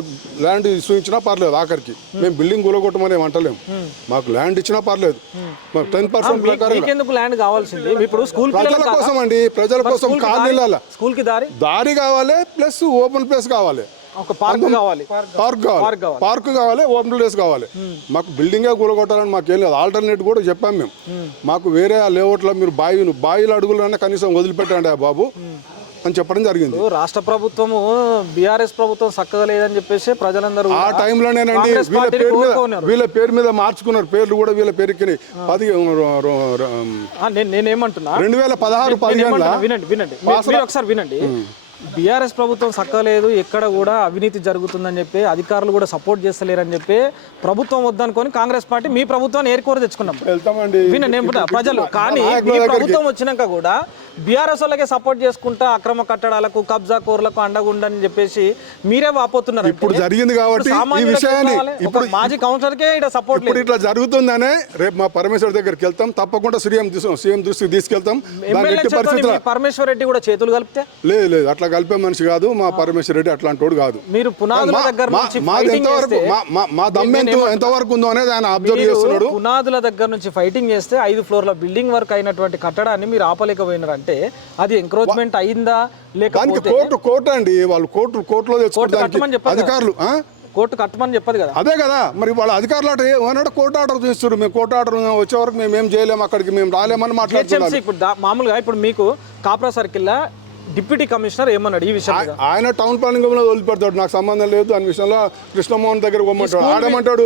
ల్యాండ్ చూపించినా పర్లేదు. ఆఖరికి మేము బిల్డింగ్ కూలగొట్టమని అంటలేము. మాకు ల్యాండ్ ఇచ్చినా పర్లేదు. 10% ప్రకారం ల్యాండ్ కావాల్సింది. ఇప్పుడు స్కూల్ ప్రజల కోసం అండి, ప్రజల కోసం కాలనీల స్కూల్ కి దారి కావాలి, ప్లస్ ఓపెన్ ప్లేస్ కావాలి, ఒక పార్క్ కావాలి, పార్క్ కావాలి, ఓపెన్ ప్లేస్ కావాలి. మాకు బిల్డింగే కూలగొట్టాలని మాకేం లేదు. ఆల్టర్నేట్ కూడా చెప్పాం మేము. మాకు వేరే లేఅవుట్లో మీరు బాయిల అడుగులన్నా కనీసం వదిలిపెట్టండి బాబు అని చెప్పడం జరిగింది. రాష్ట్ర ప్రభుత్వము బీఆర్ఎస్ ప్రభుత్వం చక్కగా లేదని చెప్పేసి ప్రజలందరూ ఆ టైంలోనేనండి వీళ్ళ పేరు మీద మార్చుకున్నారు. పేర్లు కూడా వీళ్ళ పేరుకి నేనేమంటున్నా 2016-15 వినండి ఒకసారి వినండి. బీఆర్ఎస్ ప్రభుత్వం చక్కలేదు, ఎక్కడ కూడా అవినీతి జరుగుతుందని చెప్పి అధికారులు కూడా సపోర్ట్ చేస్తలేరని చెప్పి ప్రభుత్వం వద్దనుకొని కాంగ్రెస్ పార్టీ మీ ప్రభుత్వాన్ని ఏరుకోరు తెచ్చుకున్నాం. వినండి ప్రజలు. కానీ మీ ప్రభుత్వం వచ్చినాక కూడా బీఆర్ఎస్ వాళ్ళకే సపోర్ట్ చేసుకుంటా అక్రమ కట్టడాలకు, కబ్జా కోర్లకు అండగుండని చెప్పేసి మీరే వాపోతున్నారు. ఇప్పుడు జరిగింది కాబట్టి ఈ విషయాన్ని ఇప్పుడు మాజీ కౌన్సిలర్ కే ఇక్కడ సపోర్ట్ లేదు. ఇట్లా జరుగుతుందనే రేపు మా పరమేశ్వర్ దగ్గరికి వెళ్తాం. తప్పకుండా సీఎం దృష్టికి తీసుకెళ్తాం. పరమేశ్వర్ రెడ్డి కూడా చేతులు కలిపితే లేదు అట్లా కలిపే మనిషి కాదు మా పరమేశ్వర్ రెడ్డి. అట్లాంటి వాడు కాదు. మీరు పునాదుల దగ్గర మా దమ్మెంత ఎంతవరకు ఉందో అనేది ఆయన అబ్జర్వ్ చేస్తున్నాడు. పునాదుల దగ్గర నుంచి ఫైటింగ్ చేస్తే 5 ఫ్లోర్ల బిల్డింగ్ వర్క్ అయినటువంటి కట్టడాన్ని మీరు ఆపలేకపోయినారు అంటే అది ఎంక్రోచ్మెంట్ అయిందా లేకపోతే కోర్టు అండి. వాళ్ళు కోర్టులో తెచ్చుకోవడానికి అధికారులు కోర్టు కట్టమని చెప్పదు కదా. అదే కదా మరి వాళ్ళ అధికారులు అంటే ఏమన్నాడు కోర్టు ఆర్డర్ చూస్తారు. మేము కోర్టు ఆర్డర్ వచ్చే వరకు మేము ఏం చేయలేము, అక్కడికి మేము రాలేమని మాట్లాడుతున్నాం. ఇప్పుడు మామూలుగా ఇప్పుడు మీకు కాప్రా సర్కిల్ డిప్యూటీ కమిషనర్ ఏమన్నాడు ఈ విషయం? ఆయన టౌన్ ప్లానింగ్ వదిలిపెడతాడు. నాకు సంబంధం లేదు దాని విషయంలో. కృష్ణమోహన్ దగ్గర పోమంటాడు. ఆడమంటాడు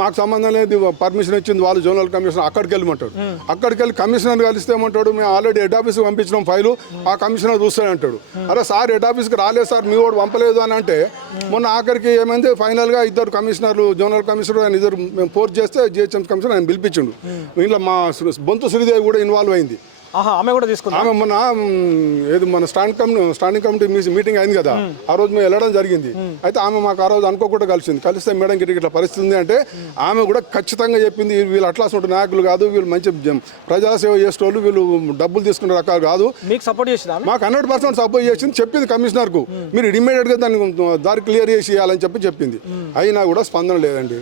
మాకు సంబంధం లేదు, పర్మిషన్ ఇచ్చింది వాళ్ళు జోనల్ కమిషనర్, అక్కడికి వెళ్ళమంటాడు. అక్కడికి వెళ్ళి కమిషనర్ కలిస్తే ఏమంటాడు, మేము ఆల్రెడీ హెడ్ ఆఫీస్కి పంపించిన ఫైలు ఆ కమిషనర్ చూస్తాడంటాడు. అరే సార్ హెడ్ ఆఫీస్కి రాలేదు సార్, మీ వాడు పంపలేదు అని అంటే మొన్న ఆఖరికి ఏమైంది ఫైనల్గా 2 కమిషనర్లు జోనల్ కమిషనర్ ఆయన 2 మేము ఫోర్స్ చేస్తే జిహెచ్ఎంసీ కమిషనర్ ఆయన పిలిపించిండు. ఇంట్లో మా బొంతు శ్రీదేవి కూడా ఇన్వాల్వ్ అయింది. ఆమె కూడా తీసుకుంది. ఆమె మొన్న ఏది మన స్టాండింగ్ కమిటీ మీటింగ్ అయింది కదా, ఆ రోజు మేము వెళ్ళడం జరిగింది. అయితే ఆమె మాకు ఆ రోజు అనుకోకుండా కలిసింది. కలిస్తే మేడం ఇట్లా పరిస్థితి ఉంది అంటే ఆమె కూడా ఖచ్చితంగా చెప్పింది వీళ్ళు అట్లాస్ ఉంటే నాయకులు కాదు, వీళ్ళు మంచి ప్రజాసేవ చేసేటోళ్ళు, వీళ్ళు డబ్బులు తీసుకునే రకాలు కాదు. మీకు సపోర్ట్ చేసింది? మాకు 100% సపోర్ట్ చేసింది. చెప్పింది కమిషనర్ కు మీరు ఇమీడియట్ గా దాన్ని దారి క్లియర్ చేసి ఇవ్వాలని చెప్పింది. అయినా కూడా స్పందన లేదండి.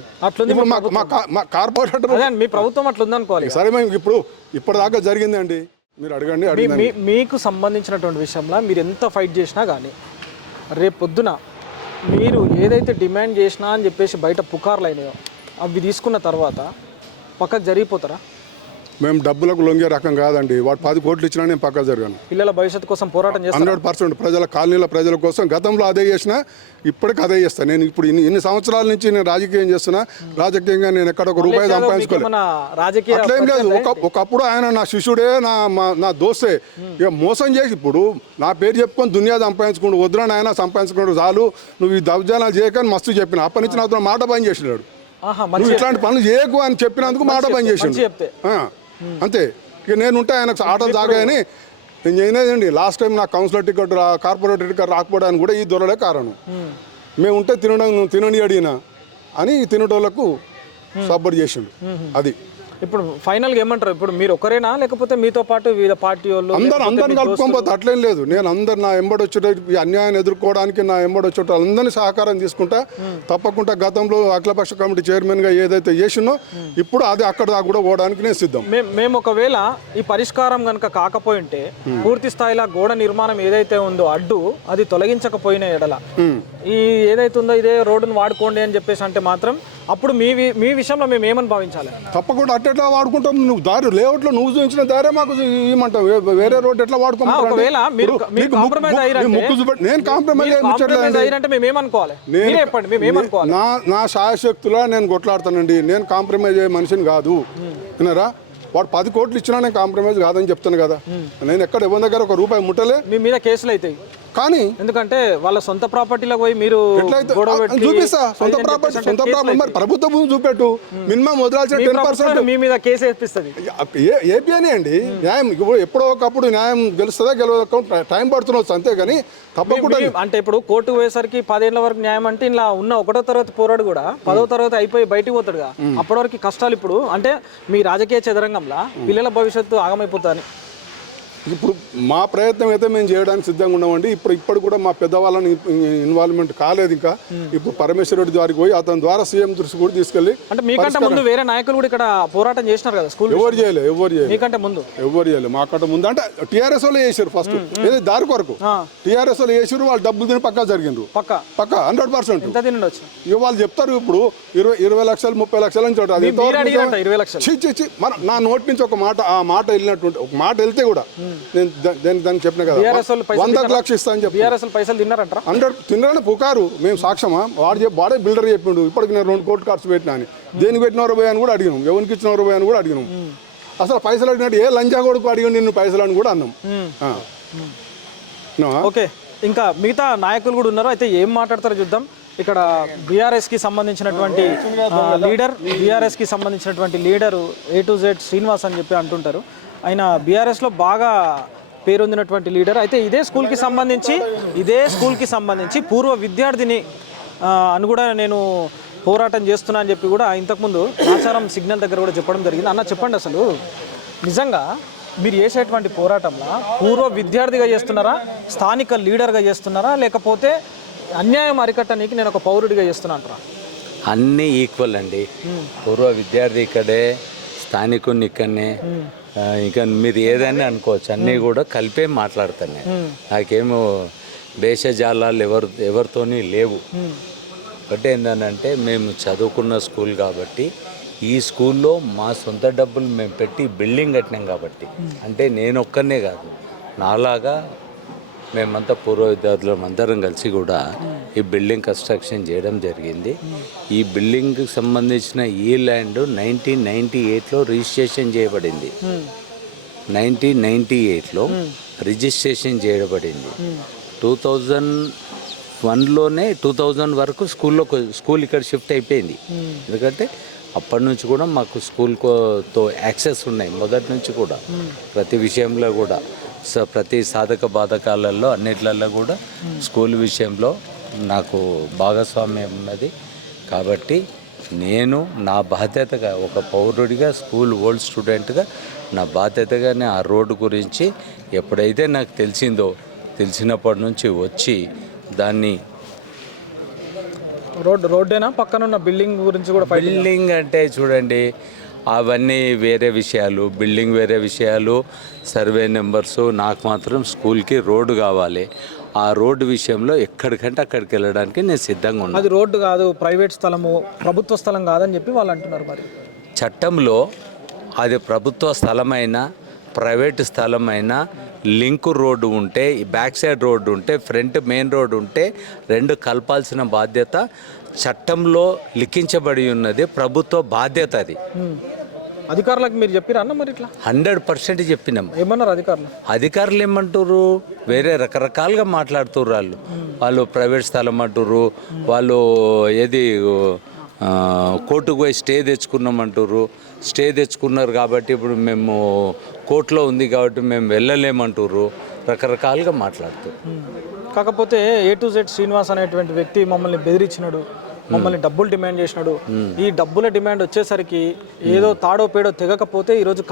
ఇప్పుడు మా కార్పొరేటర్ మీ ప్రభుత్వం అట్లా ఉందనుకోవాలి. సరే మేము ఇప్పటిదాకా జరిగిందండి, మీరు అడగండి. మీకు సంబంధించినటువంటి విషయంలో మీరు ఎంత ఫైట్ చేసినా కానీ రేపు పొద్దున మీరు ఏదైతే డిమాండ్ చేసినా అని చెప్పేసి బయట పుకార్లు అయినాయో అవి తీసుకున్న తర్వాత పక్కకు జరిగిపోతారా? మేము డబ్బులకు లొంగే రకం కాదండి. వాడు 10 కోట్లు ఇచ్చినా నేను పక్క జరగాను. పిల్లల భవిష్యత్తు కోసం పోరాటం చేస్తాను 100%. ప్రజల కాలనీల ప్రజల కోసం గతంలో అదే చేసినా ఇప్పటికి అదే చేస్తాను. నేను ఇప్పుడు ఇన్ని సంవత్సరాల నుంచి నేను రాజకీయం చేస్తున్నా. రాజకీయంగా నేను ఎక్కడ ఒక రూపాయి సంపాదించుకోలేదు. అట్లేం లేదు. ఒకప్పుడు ఆయన నా శిష్యుడే, నా దోస్తే. ఇక మోసం చేసి ఇప్పుడు నా పేరు చెప్పుకొని దునియా సంపాదించుకుంటూ వద్దురా నాయన సంపాదించుకుంటూ చాలు నువ్వు ఈ దౌర్జన్యాలు చేయకని మస్తు చెప్పిన. అప్పటి నుంచి నాతో మాట పని చేసినాడు. నువ్వు ఇట్లాంటి పనులు చేయకు అని చెప్పినందుకు మాట పని చేసిండు. అంతే. ఇక నేనుంటే ఆయనకు ఆటలు తాగాయని నేను చేయలేదండి. లాస్ట్ టైం నాకు కౌన్సిలర్ టికెట్ కార్పొరేటర్ టికెట్ రాకపోవడానికి కూడా ఈ దొరలే కారణం. మేము ఉంటే తినని అడిగినా అని తినటోళ్లకు సపోర్ట్ చేసిండు. అది ఇప్పుడు ఫైనల్గా ఏమంటారు? ఇప్పుడు మీరు ఒకరేనా లేకపోతే మీతో పాటు వివిధ పార్టీ వాళ్ళు అందరిని కలుపుకోకపోతే అట్లేం లేదు. నేను అందరు నా ఎంబడి వచ్చేట ఈ అన్యాయాన్ని ఎదుర్కోవడానికి నా ఎంబడి వచ్చేట అందరినీ సహకారం తీసుకుంటా. తప్పకుండా గతంలో అఖిలపక్ష కమిటీ చైర్మన్గా ఏదైతే చేసినో ఇప్పుడు అది అక్కడ దాకా కూడా పోవడానికి నేను సిద్ధం. మేము ఒకవేళ ఈ పరిష్కారం కనుక కాకపోయి ఉంటే పూర్తి స్థాయిలో గోడ నిర్మాణం ఏదైతే ఉందో అడ్డు అది తొలగించకపోయిన ఎడల ఈ ఏదైతే ఉందో ఇదే రోడ్డును వాడుకోండి అని చెప్పేసి అంటే మాత్రం అప్పుడు మీ విషయంలో మేము ఏమని భావించాలి? తప్పకుండా అట్లా వాడుకుంటాం. నువ్వు దారి లేఅవుట్లో నువ్వు చూపించిన దారే మాకు ఇవ్వమంటావు. వేరే రోడ్ ఎట్లా వాడుకోమంటావు? ఒకవేళ మీరు కాంప్రమైజ్ నేను కాంప్రమైజ్ అయ్యారంటే మేము ఏమనుకోవాలి? మీరే చెప్పండి, మేము ఏమనుకోవాలి? నా శాయశక్తులా నేను కొట్లాడతానండి. నేను కాంప్రమైజ్ అయ్యే మనిషిని కాదు. విన్నారా? వాడు 10 కోట్లు ఇచ్చినా నేను కాంప్రమైజ్ కాదని చెప్తాను కదా. నేను ఎక్కడ ఎవరి దగ్గర ఒక రూపాయి ముట్టలే. మీ మీద కేసులు అవుతాయి. కానీ ఎందుకంటే వాళ్ళ సొంత ప్రాపర్టీలో పోయి మీరు చూపిస్తా. సొంత ప్రాపర్టీ మరి ప్రభుత్వ భూమి చూపెట్టు. మినిమం వదలాల్సిన 10% మీ మీద కేసు వేపిస్తుంది. ఏపీ అని అండి. న్యాయం ఎప్పుడో ఒకప్పుడు న్యాయం గెలుస్తుందా గెలవక టైం పడుతున్నవచ్చు, అంతేగాని తప్పకుండా. అంటే ఇప్పుడు కోర్టుకు పోయేసరికి 10 ఏళ్ల వరకు న్యాయం అంటే ఇలా ఉన్న 1వ తరగతి పోరాడు కూడా 10వ తరగతి అయిపోయి బయటికి పోతాడుగా. అప్పటి వరకు కష్టాలు. ఇప్పుడు అంటే మీ రాజకీయ చదరంగంలో పిల్లల భవిష్యత్తు ఆగమైపోతుంది. ఇప్పుడు మా ప్రయత్నం అయితే మేము చేయడానికి సిద్ధంగా ఉన్నామండి. ఇప్పుడు కూడా మా పెద్దవాళ్ళని ఇన్వాల్వ్మెంట్ కాలేదు ఇంకా. ఇప్పుడు పరమేశ్వర రెడ్డి ద్వారికి పోయి అతని ద్వారా సీఎం దృష్టి కూడా తీసుకెళ్ళి, అంటే మీకంటే ముందు వేరే నాయకులు కూడా ఇక్కడ పోరాటం చేసినారు కదా స్కూల్. ఎవరు చేయలేదు మీకంటే ముందు ఎవరు చేయలేదు. మాకంటే ముందు అంటే టీఆర్ఎస్ వాళ్ళు చేసారు ఫస్ట్ దారి కొరకు. టీఆర్ఎస్ వాళ్ళు చేసారు, వాళ్ళు డబ్బులు తిని పక్కా జరిగిండ్రు. పక్కా 100%. ఎంత తినండి వచ్చి ఇక వాళ్ళు చెప్తారు ఇప్పుడు 20 లక్షలు 30 లక్షలు అని చూడాలి. 20 లక్షలు నా నోటి నుంచి ఒక మాట ఆ మాట వెళ్ళినట్టు ఒక మాట వెళ్తే కూడా నేను దానికి చెప్పిన కదా 100 లక్షలు ఇస్తా అని చెప్పి పైసలు తిన్నారంటారా? 100 తిన్నారని పుకారు. మేము సాక్ష్యమా? వాడే బిల్డర్ చెప్పిండు ఇప్పటికి నేను 2 కోట్లు ఖర్చు పెట్టినా అని. దేనికి పెట్టిన రూపాయి అని కూడా అడిగినాం, ఎవరికి ఇచ్చిన రూపాయి అని కూడా అడిగినాం. అసలు పైసలు అడిగినట్టు ఏ లంచా కొడుకు అడిగి నిన్ను పైసలు అని కూడా అన్నాం. ఓకే, ఇంకా మిగతా నాయకులు కూడా ఉన్నారు. అయితే ఏం మాట్లాడతారో చూద్దాం. ఇక్కడ బీఆర్ఎస్కి సంబంధించినటువంటి leader A to Z Srinivas అని చెప్పి అంటుంటారు. ఆయన బీఆర్ఎస్లో బాగా పేరొందినటువంటి లీడర్. అయితే ఇదే స్కూల్కి సంబంధించి పూర్వ విద్యార్థిని అని కూడా నేను పోరాటం చేస్తున్నా అని చెప్పి కూడా ఇంతకుముందు ఆచారం సిగ్నల్ దగ్గర కూడా చెప్పడం జరిగింది. అన్న చెప్పండి, అసలు నిజంగా మీరు చేసేటువంటి పోరాటంలో పూర్వ విద్యార్థిగా చేస్తున్నారా, స్థానిక లీడర్గా చేస్తున్నారా, లేకపోతే అన్యాయం అరికట్టడానికి నేను ఒక పౌరుడిగా చేస్తున్నా అంటారా? అన్నీ ఈక్వల్ అండి. పూర్వ విద్యార్థి ఇక్కడే, స్థానికుని ఇక్కడనే, ఇంకా మీరు ఏదైనా అనుకోవచ్చు. అన్నీ కూడా కలిపే మాట్లాడతాను. నాకేమో భేషజాలాలు ఎవరితోని లేవు. ఒకటి ఏంటంటే మేము చదువుకున్న స్కూల్ కాబట్టి ఈ స్కూల్లో మా సొంత డబ్బులు మేము పెట్టి బిల్డింగ్ కట్టినాం కాబట్టి, అంటే నేను ఒక్కనే కాదు, నాలాగా మేమంతా పూర్వ విద్యార్థులం అందరం కలిసి కూడా ఈ బిల్డింగ్ కన్స్ట్రక్షన్ చేయడం జరిగింది. ఈ బిల్డింగ్కి సంబంధించిన ఈ ల్యాండ్ 1998లో రిజిస్ట్రేషన్ చేయబడింది. 1998లో రిజిస్ట్రేషన్ చేయబడింది. 2001లోనే 2000 వరకు స్కూల్ ఇక్కడ షిఫ్ట్ అయిపోయింది. ఎందుకంటే అప్పటి నుంచి కూడా మాకు స్కూల్తో యాక్సెస్ ఉన్నాయి మొదటి నుంచి కూడా. ప్రతి విషయంలో కూడా ప్రతి సాధక బాధకాలలో అన్నిట్లలో కూడా స్కూల్ విషయంలో నాకు భాగస్వామ్యం ఉన్నది. కాబట్టి నేను నా బాధ్యతగా ఒక పౌరుడిగా, స్కూల్ ఓల్డ్ స్టూడెంట్గా నా బాధ్యతగానే ఆ రోడ్డు గురించి ఎప్పుడైతే నాకు తెలిసినప్పటి నుంచి వచ్చి దాన్ని రోడ్డేనా పక్కన ఉన్న బిల్డింగ్ గురించి కూడా. బిల్డింగ్ అంటే చూడండి, అవన్నీ వేరే విషయాలు, బిల్డింగ్ వేరే విషయాలు, సర్వే నెంబర్సు. నాకు మాత్రం స్కూల్కి రోడ్డు కావాలి. ఆ రోడ్డు విషయంలో ఎక్కడికంటే అక్కడికి వెళ్ళడానికి నేను సిద్ధంగా ఉన్నాను. అది రోడ్డు కాదు, ప్రైవేట్ స్థలము, ప్రభుత్వ స్థలం కాదని చెప్పి వాళ్ళు అంటున్నారు. మరి చట్టంలో అది ప్రభుత్వ స్థలమైనా ప్రైవేట్ స్థలమైనా లింక్ రోడ్డు ఉంటే, బ్యాక్ సైడ్ రోడ్డు ఉంటే, ఫ్రంట్ మెయిన్ రోడ్డు ఉంటే రెండు కలపాల్సిన బాధ్యత చట్టంలో లిఖించబడి ఉన్నది. ప్రభుత్వ బాధ్యత అది. అధికారులకు మీరు చెప్పిరా అన్న? మరి ఇట్లా 100% చెప్పినాం. ఏమన్నారు అధికారులు ఏమంటారు? వేరే రకరకాలుగా మాట్లాడుతున్నారు. వాళ్ళు ప్రైవేట్ స్థలం అంటారు, వాళ్ళు ఏది కోర్టుకు పోయి స్టే తెచ్చుకున్నామంటారు. స్టే తెచ్చుకున్నారు కాబట్టి ఇప్పుడు మేము కోర్టులో ఉంది కాబట్టి మేము వెళ్ళలేమంటారు. రకరకాలుగా మాట్లాడుతారు. కాకపోతే A to Z శ్రీనివాస్ అనేటువంటి వ్యక్తి మమ్మల్ని బెదిరించినాడు, మమ్మల్ని డబ్బులు డిమాండ్ చేసినాడు. ఈ డబ్బుల డిమాండ్ వచ్చేసరికి ఏదో తాడో పేడో తెగకపోతే ఈరోజు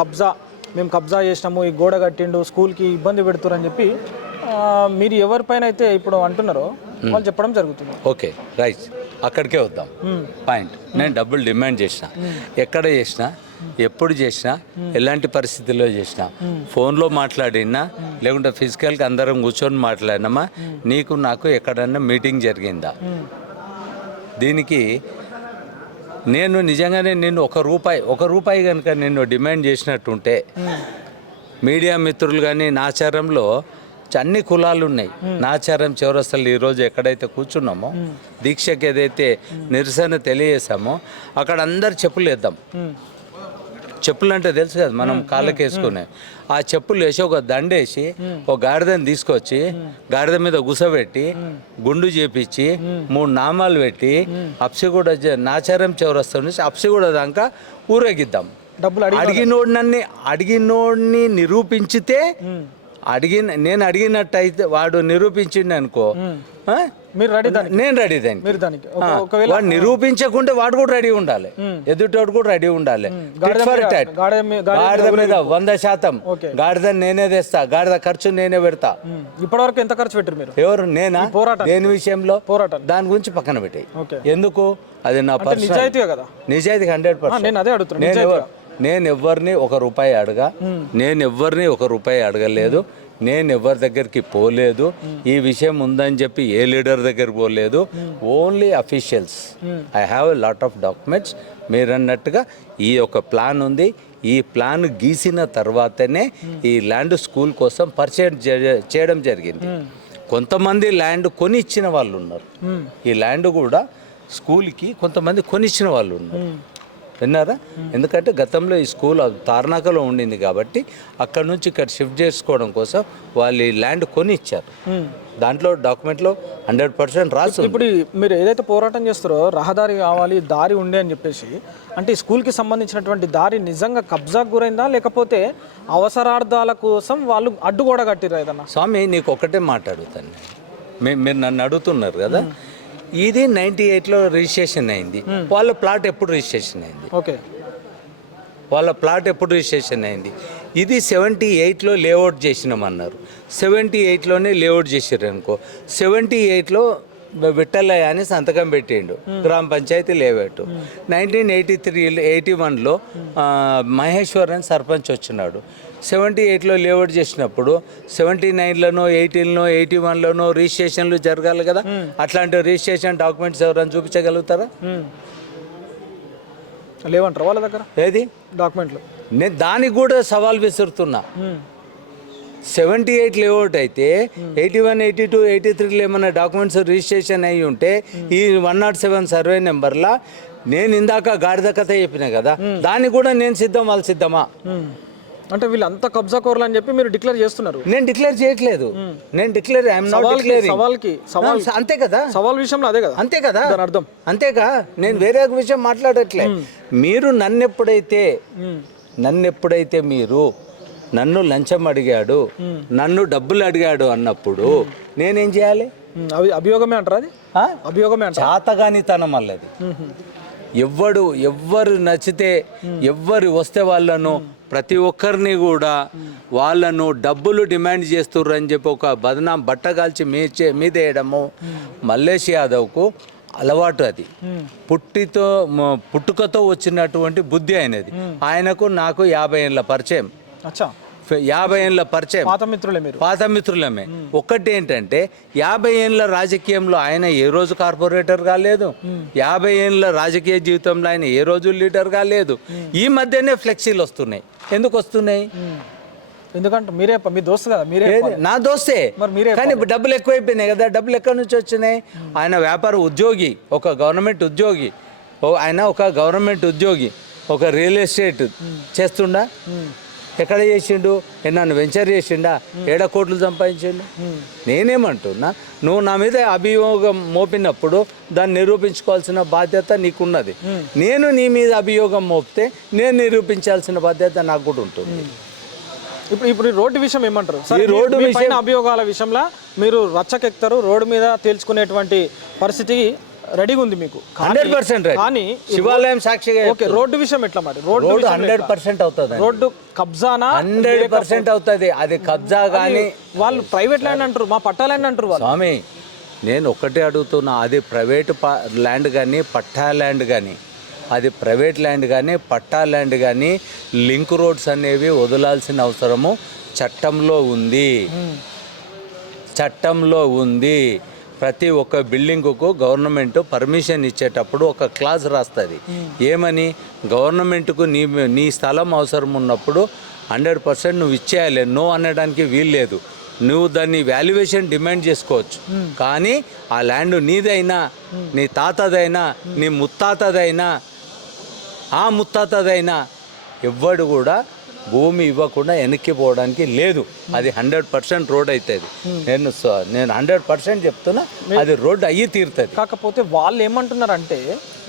మేము కబ్జా చేసినాము, ఈ గోడ కట్టిండు, స్కూల్కి ఇబ్బంది పెడుతురని చెప్పి మీరు ఎవరిపైన అయితే ఇప్పుడు అంటున్నారో వాళ్ళు చెప్పడం జరుగుతుంది. ఓకే, రైట్, అక్కడికే వద్దాం. పాయింట్. నేను డబ్బులు డిమాండ్ చేసిన, ఎక్కడ చేసినా, ఎప్పుడు చేసినా, ఎలాంటి పరిస్థితుల్లో చేసినా, ఫోన్లో మాట్లాడినా లేకుంటే ఫిజికల్గా అందరం కూర్చొని మాట్లాడినామా, నీకు నాకు ఎక్కడన్నా మీటింగ్ జరిగిందా? దీనికి నేను నిజంగానే నిన్ను ఒక రూపాయి కనుక నిన్ను డిమాండ్ చేసినట్టుంటే మీడియా మిత్రులు కానీ నాచారంలో అన్ని కులాలు ఉన్నాయి. నాచారం చౌరస్తలు ఈరోజు ఎక్కడైతే కూర్చున్నామో దీక్షకి ఏదైతే నిరసన తెలియజేసామో అక్కడ అందరు చెప్పులు వేద్దాం. చెప్పులు అంటే తెలుసు కదా మనం కాళ్ళకి వేసుకునే, ఆ చెప్పులు వేసి ఒక దండేసి ఒక గాడిదని తీసుకొచ్చి గాడిద మీద గుసబెట్టి గుండు చేపించి 3 నామాలు పెట్టి అప్సిగూడ నాచారం చౌరస్తా నుంచి అప్సిగూడ దాకా ఊరేగిద్దాం. డబ్బులు అడిగినోడిని నిరూపించితే నేను అడిగినట్టయితే వాడు నిరూపించిండు అనుకో మీరు రెడీ దానికి, నేను రెడీ దానికి. మీరు దానికి ఒకవేళ వాడు నిరూపించకుంటే వాడు కూడా రెడీ ఉండాలి, ఎదుటోడు కూడా రెడీ ఉండాలి. గాడిద మీద 100% గాడిద నేనే తెస్తా, గాడిద ఖర్చు నేనే పెడతా. ఇప్పటివరకు ఎంత ఖర్చు పెట్టారు మీరు? ఎవరు? నేనా? పోరాటం దేని విషయంలో? పోరాటం. దాని గురించి పక్కన పెట్టాయి. ఓకే. ఎందుకు? అది నా పర్సనల్ నిజాయితీగా కదా. నిజాయితీ 100%. నేను అదే అడుగుతున్నా. నేను ఎవరిని ఒక రూపాయి అడగలేదు. నేను ఎవరి దగ్గరికి పోలేదు. ఈ విషయం ఉందని చెప్పి ఏ లీడర్ దగ్గర పోలేదు. Only officials. I have a lot of documents. మీరు అన్నట్టుగా ఈ యొక్క ప్లాన్ ఉంది. ఈ ప్లాన్ గీసిన తర్వాతనే ఈ ల్యాండ్ స్కూల్ కోసం పర్చేజ్ చేయడం జరిగింది. కొంతమంది ల్యాండ్ కొని ఇచ్చిన వాళ్ళు ఉన్నారు. ఈ ల్యాండ్ కూడా స్కూల్కి కొంతమంది కొనిచ్చిన వాళ్ళు ఉన్నారు. విన్నారా? ఎందుకంటే గతంలో ఈ స్కూల్ తార్నాకలో ఉండింది కాబట్టి అక్కడ నుంచి ఇక్కడ షిఫ్ట్ చేసుకోవడం కోసం వాళ్ళు ఈ ల్యాండ్ కొని ఇచ్చారు. దాంట్లో డాక్యుమెంట్లో 100% రాసు. ఇప్పుడు మీరు ఏదైతే పోరాటం చేస్తారో రహదారి కావాలి, దారి ఉండే అని చెప్పేసి, అంటే ఈ స్కూల్కి సంబంధించినటువంటి దారి నిజంగా కబ్జాకు గురైందా లేకపోతే అవసరార్థాల కోసం వాళ్ళు అడ్డుగోడ కట్టిరా ఏదన్నా? స్వామి నీకు ఒక్కటే మాట్లాడుతాను. మీరు నన్ను అడుగుతున్నారు కదా, ఇది 98లో రిజిస్ట్రేషన్ అయింది. వాళ్ళ ప్లాట్ ఎప్పుడు రిజిస్ట్రేషన్ అయింది? ఓకే. వాళ్ళ ప్లాట్ ఎప్పుడు రిజిస్ట్రేషన్ అయింది? ఇది 78లో లేఅవుట్ చేసినామన్నారు. 78లోనే లేఅవుట్ చేసారు అనుకో. 78లో విట్టలయ్య అని సంతకం పెట్టిండు, గ్రామ పంచాయతీ లేఅవుట్. 1981లో మహేశ్వర్ అని సర్పంచ్ వచ్చినాడు. 78లో లేఅవుట్ చేసినప్పుడు 79లోనో 18లోనో 81లోనో రిజిస్ట్రేషన్లు జరగాలి కదా. అట్లాంటి రిజిస్ట్రేషన్ డాక్యుమెంట్స్ ఎవరైనా చూపించగలుగుతారా? లేవంటారు వాళ్ళ దగ్గర ఏది డాక్యుమెంట్లు? నేను దానికి కూడా సవాల్ విసురుతున్నా. 78 లేఅవుట్ అయితే 81, 82, 83లో ఏమైనా డాక్యుమెంట్స్ రిజిస్ట్రేషన్ అయ్యి ఉంటే ఈ 107 సర్వే నెంబర్లా నేను ఇందాక గాడిద కథ చెప్పిన కదా, దానికి కూడా నేను సిద్ధం, వాళ్ళు సిద్ధమా? అంటే వీళ్ళు అంత కబ్జా కోరలు అని చెప్పి మీరు డిక్లేర్ చేస్తున్నారు. నేను డిక్లేర్ చేయట్లేదు. నేను డిక్లేర్ సవాల్ అంతే కదా. సవాల్ విషయంలో అదే కదా. అంతే కదా దాని అర్థం. అంతేగా. నేను వేరే ఒక విషయం మాట్లాడట్లే. మీరు నన్నెప్పుడైతే మీరు నన్ను లంచం అడిగాడు, నన్ను డబ్బులు అడిగాడు అన్నప్పుడు నేనేం చేయాలి? అభియోగమే అంటారా? అది అభియోగమే అంటారు. చాతగానితనం అల్లది. ఎవ్వరు నచ్చితే ఎవ్వరు వస్తే వాళ్ళను ప్రతి ఒక్కరిని కూడా వాళ్ళను డబ్బులు డిమాండ్ చేస్తుర్రు అని చెప్పి ఒక బదనాం బట్టగాల్చి మీదేయడము మల్లేష్ యాదవ్కు అలవాటు. అది పుట్టుకతో వచ్చినటువంటి బుద్ధి ఆయనది. ఆయనకు నాకు 50 ఏళ్ళ పరిచయం. 50 ఏళ్ళ పరిచయం. పాత మిత్రులమే. ఒక్కటి ఏంటంటే 50 ఏళ్ళ రాజకీయంలో ఆయన ఏ రోజు కార్పొరేటర్ కాలేదు. 50 ఏళ్ళ రాజకీయ జీవితంలో ఆయన ఏ రోజు లీడర్ కాలేదు. ఈ మధ్యనే ఫ్లెక్సీలు వస్తున్నాయి. ఎందుకు వస్తున్నాయి? ఎందుకంటే మీ దోస్తు కదా. నా దోస్తే, కానీ డబ్బులు ఎక్కువైపోయినాయి కదా. డబ్బులు ఎక్కడి నుంచి వచ్చినాయి? ఆయన వ్యాపార ఉద్యోగి, ఒక గవర్నమెంట్ ఉద్యోగి. ఆయన ఒక గవర్నమెంట్ ఉద్యోగి, ఒక రియల్ ఎస్టేట్ చేస్తుండా. ఎక్కడ చేసిండు? నన్ను వెంచర్ చేసిండా? 7 కోట్లు సంపాదించిండు. నేనేమంటున్నా, నువ్వు నా మీద అభియోగం మోపినప్పుడు దాన్ని నిరూపించుకోవాల్సిన బాధ్యత నీకున్నది. నేను నీ మీద అభియోగం మోపితే నేను నిరూపించాల్సిన బాధ్యత నాకు కూడా ఉంటుంది. ఇప్పుడు రోడ్డు విషయం ఏమంటారు? ఈ రోడ్డు పైన అభియోగాల విషయంలో మీరు రచ్చకెక్తారు, రోడ్డు మీద తేల్చుకునేటువంటి పరిస్థితి రెడీగా ఉంది మీకు 100%. కానీ శివాలయం సాక్షిగా ఓకే. రోడ్డు విషయం ఎట్లా మరి? రోడ్డు 100% అవుతుంది. రోడ్డు కబ్జానా? 100% అవుతుంది. అది కబ్జా కానీ వాళ్ళు ప్రైవేట్ ల్యాండ్ అంటారు, మా పట్టా ల్యాండ్ అంటారు వాళ్ళు. స్వామి, నేను ఒక్కటే అడుగుతున్నా, అది ప్రైవేట్ ల్యాండ్ కానీ పట్టా ల్యాండ్ కానీ, అది ప్రైవేట్ ల్యాండ్ కానీ పట్టా ల్యాండ్ కానీ లింక్ రోడ్స్ అనేవి వదలాల్సిన అవసరము చట్టంలో ఉంది. ప్రతి ఒక్క బిల్డింగుకు గవర్నమెంట్ పర్మిషన్ ఇచ్చేటప్పుడు ఒక క్లాజ్ రాస్తుంది. ఏమని, గవర్నమెంట్కు నీ స్థలం అవసరం ఉన్నప్పుడు 100% నువ్వు ఇచ్చేయాలి, నో అనడానికి వీల్లేదు. నువ్వు దాన్ని వాల్యుయేషన్ డిమాండ్ చేసుకోవచ్చు, కానీ ఆ ల్యాండ్ నీదైనా, నీ తాతదైనా, నీ ముత్తాతదైనా, ఆ ముత్తాతదైనా ఎవ్వడు కూడా భూమి ఇవ్వకుండా వెనక్కి పోవడానికి లేదు. అది 100% రోడ్ అవుతుంది. నేను 100% చెప్తున్నా, అది రోడ్ అయ్యి తీరుతుంది. కాకపోతే వాళ్ళు ఏమంటున్నారంటే,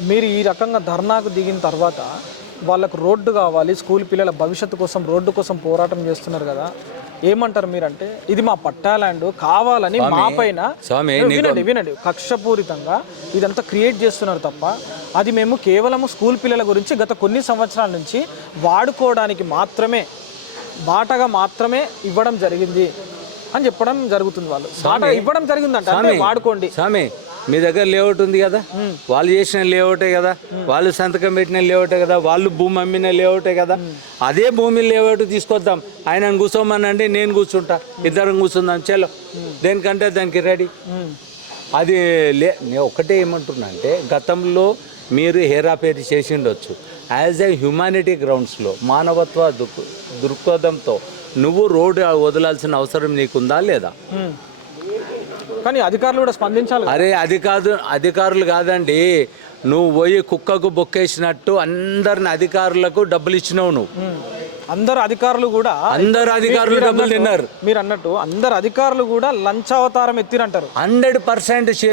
మీరు ఈ రకంగా ధర్నాకు దిగిన తర్వాత వాళ్ళకు రోడ్డు కావాలి, స్కూల్ పిల్లల భవిష్యత్తు కోసం రోడ్డు కోసం పోరాటం చేస్తున్నారు కదా, ఏమంటారు మీరంటే, ఇది మా పట్టా ల్యాండ్ కావాలని మా పైన వినండి కక్షపూరితంగా ఇదంతా క్రియేట్ చేస్తున్నారు తప్ప, అది మేము కేవలము స్కూల్ పిల్లల గురించి గత కొన్ని సంవత్సరాల నుంచి వాడుకోవడానికి మాత్రమే, బాటగా మాత్రమే ఇవ్వడం జరిగింది అని చెప్పడం జరుగుతుంది. వాళ్ళు బాట ఇవ్వడం జరిగిందంట, అంటే వాడుకోండి. స్వామి, మీ దగ్గర లేఅవుట్ ఉంది కదా, వాళ్ళు చేసిన లేఅవుటే కదా, వాళ్ళు సంతకం పెట్టిన లేఅవుటే కదా, వాళ్ళు భూమి అమ్మిన లేఅవుటే కదా, అదే భూమి లేఅవుట్ తీసుకొద్దాం. ఆయనను కూర్చోమనండి, నేను కూర్చుంటా, ఇద్దరం కూర్చుందాం, చలో, దేనికంటే దానికి రెడీ. అది నేను ఒకటే ఏమంటున్నా అంటే, గతంలో మీరు హేరాఫేరీ చేసి ఉండొచ్చు. యాజ్ ఏ హ్యుమానిటీ గ్రౌండ్స్లో మానవత్వ దృక్పథంతో నువ్వు రోడ్డు వదలాల్సిన అవసరం నీకుందా లేదా? కానీ అధికారులు కూడా స్పందించాలి. అరే అధికారులు కాదండి, నువ్వు పోయి కుక్కకు బొక్కేసినట్టు అందరిని అధికారులకు డబ్బులు ఇచ్చినావు నువ్వు. అందరు అధికారులు డబ్బులు తిన్నారు. మీరు అన్నట్టు అందరు అధికారులు కూడా లంచావతారం ఎత్తిరంటారు. 100%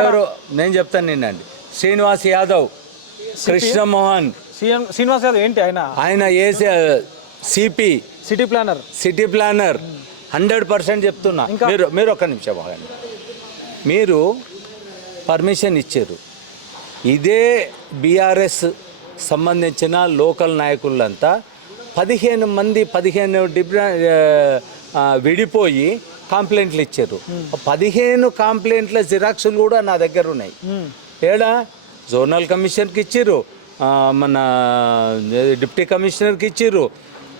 ఎవరు, నేను చెప్తాను నిన్నండి, శ్రీనివాస్ యాదవ్, కృష్ణమోహన్. శ్రీనివాస్ యాదవ్ ఏంటి, ఆయన ఏసీ సిపి, సిటీ ప్లానర్. 100% చెప్తున్నా. మీరు ఒక్క నిమిషం ఆగండి. మీరు పర్మిషన్ ఇచ్చారు, ఇదే బీఆర్ఎస్ సంబంధించిన లోకల్ నాయకులంతా 15 విడిపోయి కంప్లైంట్లు ఇచ్చారు. 15 కంప్లైంట్ల జిరాక్సులు కూడా నా దగ్గర ఉన్నాయి. ఏడా జోనల్ కమిషనర్కి ఇచ్చిర్రు, మన డిప్యూటీ కమిషనర్కి ఇచ్చిర్రు,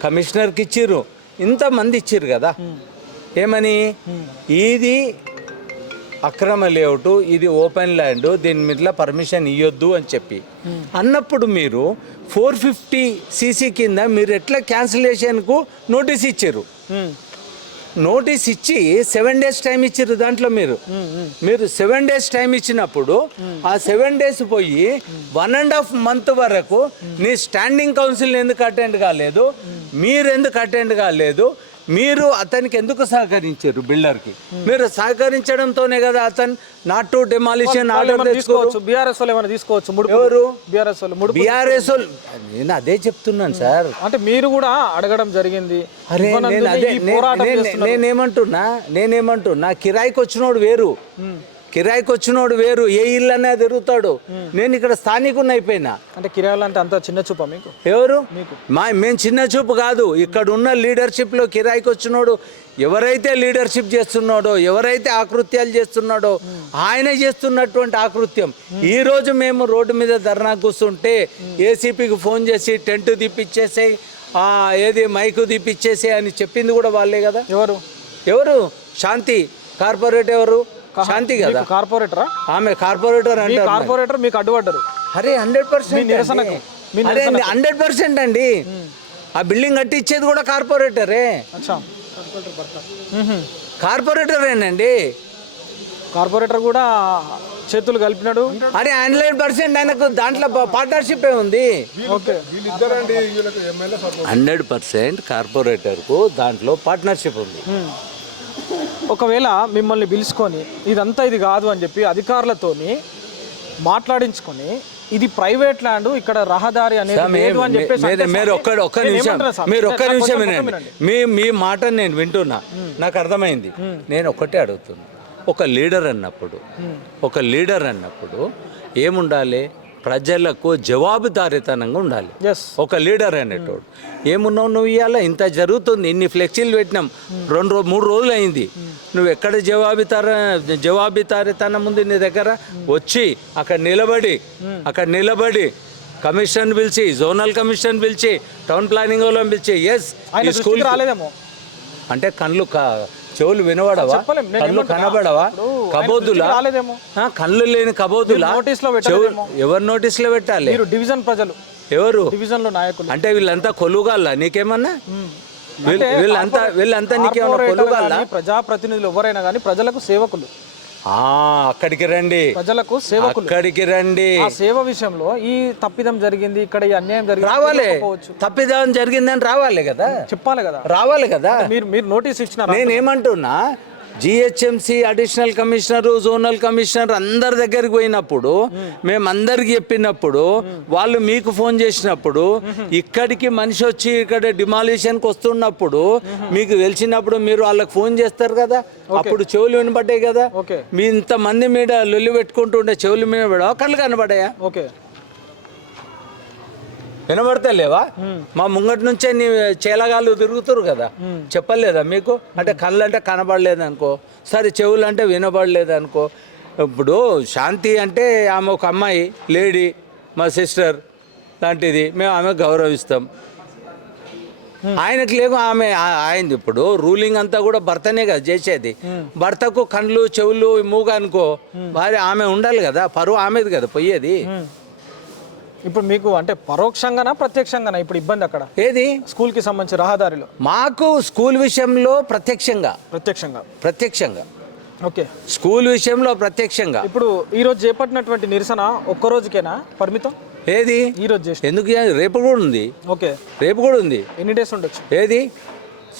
కమిషనర్కి ఇచ్చిర్రు, ఇంతమంది ఇచ్చిర్రు కదా. ఏమని, ఇది అక్రమ లేఅవుట్, ఇది ఓపెన్ ల్యాండ్, దీని మీద పర్మిషన్ ఇవ్వద్దు అని చెప్పి అన్నప్పుడు మీరు 450 CC కింద మీరు ఎట్లా క్యాన్సిలేషన్కు నోటీస్ ఇచ్చారు? నోటీస్ ఇచ్చి 7 days టైం ఇచ్చారు. దాంట్లో మీరు 7 days టైం ఇచ్చినప్పుడు ఆ 7 days పోయి 1.5 month వరకు నీ స్టాండింగ్ కౌన్సిల్ ఎందుకు అటెండ్ కాలేదు, మీరు ఎందుకు అటెండ్ కాలేదు, మీరు అతనికి ఎందుకు సహకరించారు? బిల్డర్కి మీరు సహకరించడంతోనే కదా అతను నాట్ టు డెమాలిషన్ ఆర్డర్ తీసుకోవచ్చు. బీఆర్ఎస్ వాళ్ళు ఏమైనా తీసుకోవచ్చు? ఎవరు? బీఆర్ఎస్ వాళ్ళు. నేను అదే చెప్తున్నాను సార్, అంటే మీరు కూడా అడగడం జరిగింది. అరే నేనేమంటున్నా కిరాయికి వచ్చినోడు వేరు, కిరాయికి వచ్చినోడు వేరు, ఏ ఇల్లు అనే తిరుగుతాడు. నేను ఇక్కడ స్థానికుని అయిపోయినా. అంటే కిరాయిలు అంటే అంత చిన్న చూపా మీకు? ఎవరు? మేము చిన్న చూపు కాదు. ఇక్కడ ఉన్న లీడర్షిప్లో కిరాయికి వచ్చినోడు ఎవరైతే లీడర్షిప్ చేస్తున్నాడో, ఎవరైతే ఆకృత్యాలు చేస్తున్నాడో ఆయన చేస్తున్నటువంటి ఆకృత్యం. ఈరోజు మేము రోడ్డు మీద ధర్నా కూర్చుంటే ఏసీపీకి ఫోన్ చేసి టెంట్ తీపిచ్చేసే, ఏది మైకు తీపిచ్చేసే అని చెప్పింది కూడా వాళ్ళే కదా. ఎవరు? శాంతి కార్పొరేట్. ఎవరు? శాంతి కదా. కార్పొరేటరా ఆమె? కార్పొరేటర్ అంటే కార్పొరేటర్ మీకు అడ్డుపడ్డారు. అరే 100% 100% అండి. ఆ బిల్డింగ్ కట్టి ఇచ్చేది కూడా కార్పొరేటరే. కార్పొరేటరేనండి. కార్పొరేటర్ కూడా చేతులు కలిపినాడు. అరే 100% ఆయనకు దాంట్లో పార్ట్నర్షిప్ ఉంది. 100% కార్పొరేటర్కు దాంట్లో పార్ట్నర్షిప్ ఉంది. ఒకవేళ మిమ్మల్ని పిలుచుకొని ఇదంతా ఇది కాదు అని చెప్పి అధికారులతోని మాట్లాడించుకొని, ఇది ప్రైవేట్ ల్యాండ్, ఇక్కడ రహదారి అనేది లేదు అని చెప్పేసి, మీరు ఒక్క నిమిషం వినండి. మీ మాట నేను వింటున్నా, నాకు అర్థమైంది. నేను ఒక్కటే అడుగుతున్నా, ఒక లీడర్ అన్నప్పుడు ఏముండాలి? ప్రజలకు జవాబుదారీతనంగా ఉండాలి. ఒక లీడర్ అనేటోడు ఏమున్నావు నువ్వు, ఇవాళ ఇంత జరుగుతుంది, ఇన్ని ఫ్లెక్సీలు పెట్టినాం, 3 రోజులు అయింది, నువ్వు ఎక్కడ జవాబుదారీతనం ఉంది నీ దగ్గర? వచ్చి అక్కడ నిలబడి కమిషన్ పిలిచి, జోనల్ కమిషన్ పిలిచి, టౌన్ ప్లానింగ్ వాళ్ళని పిలిచి, ఎస్ స్కూల్ రాలేదేమో అంటే చెవులు వినబడవా, చెప్పలేం. నేను కళ్ళు ఏమంటున్నా, కనబడవా, ఇప్పుడు ఆయన కబోదులా, దృష్టికి రాలేదేమో. కళ్ళు లేని కబోదులా, మీరు నోటీస్లో పెట్టలేదేమో. ఎవరు నోటీసులో పెట్టాలి? మీరు డివిజన్ ప్రజలు, ఎవరు డివిజన్ లో నాయకులు. అంటే వీళ్ళంతా కొలుగాళ్ళ నీకేమన్నా? వీళ్ళంతా నీకేమన్నా కార్పొరేటర్లు కొలుగాళ్ళ? కానీ, ప్రజాప్రతినిధులు ఎవరైనా కానీ ప్రజలకు సేవకులు, అక్కడికి రండి, ప్రజలకు సేవకులు. అక్కడికి రండి. ఆ సేవ విషయంలో ఈ తప్పిదం జరిగింది, ఇక్కడ ఈ అన్యాయం జరిగింది రావాలి, చెప్పకపోవచ్చు. తప్పిదం జరిగిందని రావాలి కదా, చెప్పాలి కదా. రావాలి కదా. మీరు నోటీస్ ఇచ్చినారా? నేనేమంటున్నా, GHMC additional commissioner, zonal commissioner అందరి దగ్గరికి పోయినప్పుడు, మేమందరికి చెప్పినప్పుడు, వాళ్ళు మీకు ఫోన్ చేసినప్పుడు, ఇక్కడికి మనిషి వచ్చి ఇక్కడ డిమాలిషన్కి వస్తున్నప్పుడు మీకు తెలిసినప్పుడు మీరు వాళ్ళకి ఫోన్ చేస్తారు కదా, అప్పుడు చెవులు వినబడ్డాయి కదా. ఓకే. మీ ఇంతమంది మీద లొల్లి పెట్టుకుంటుండే చెవులు వినబడా, కళ్ళు కనబడ్డాయా? ఓకే, వినబడతా లేవా? మా ముంగటి నుంచే నీ చేలగాళ్ళు తిరుగుతారు కదా, చెప్పలేదా మీకు? అంటే కళ్ళు అంటే కనబడలేదు అనుకో, సరే చెవులు అంటే వినబడలేదు అనుకో. ఇప్పుడు శాంతి అంటే ఆమె ఒక అమ్మాయి, లేడీ, మా సిస్టర్ లాంటిది, మేము ఆమె గౌరవిస్తాం. ఆయనకు లేవు, ఆయనది ఇప్పుడు రూలింగ్ అంతా కూడా భర్తనే కదా చేసేది. భర్తకు కళ్ళు చెవులు మూగ అనుకో, భార్య ఆమె ఉండాలి కదా, పరువు ఆమెది కదా పోయేది. ఇప్పుడు మీకు అంటే పరోక్షంగానా ప్రత్యక్షంగానా ఇప్పుడు ఇబ్బంది అక్కడ? ఏది స్కూల్ కి సంబంధించి రహదారిలో? మాకు స్కూల్ విషయంలో ప్రత్యక్షంగా ఓకే, స్కూల్ విషయంలో ప్రత్యక్షంగా. ఇప్పుడు ఈ రోజు చేపట్టినటువంటి నిరసన ఒక్క రోజుకేనా పరిమితం? ఏది ఈ రోజు చేసిన? ఎందుకు రేపు కూడా ఉంది. ఓకే, రేపు కూడా ఉంది. ఎన్ని డేస్ ఉండొచ్చు? ఏది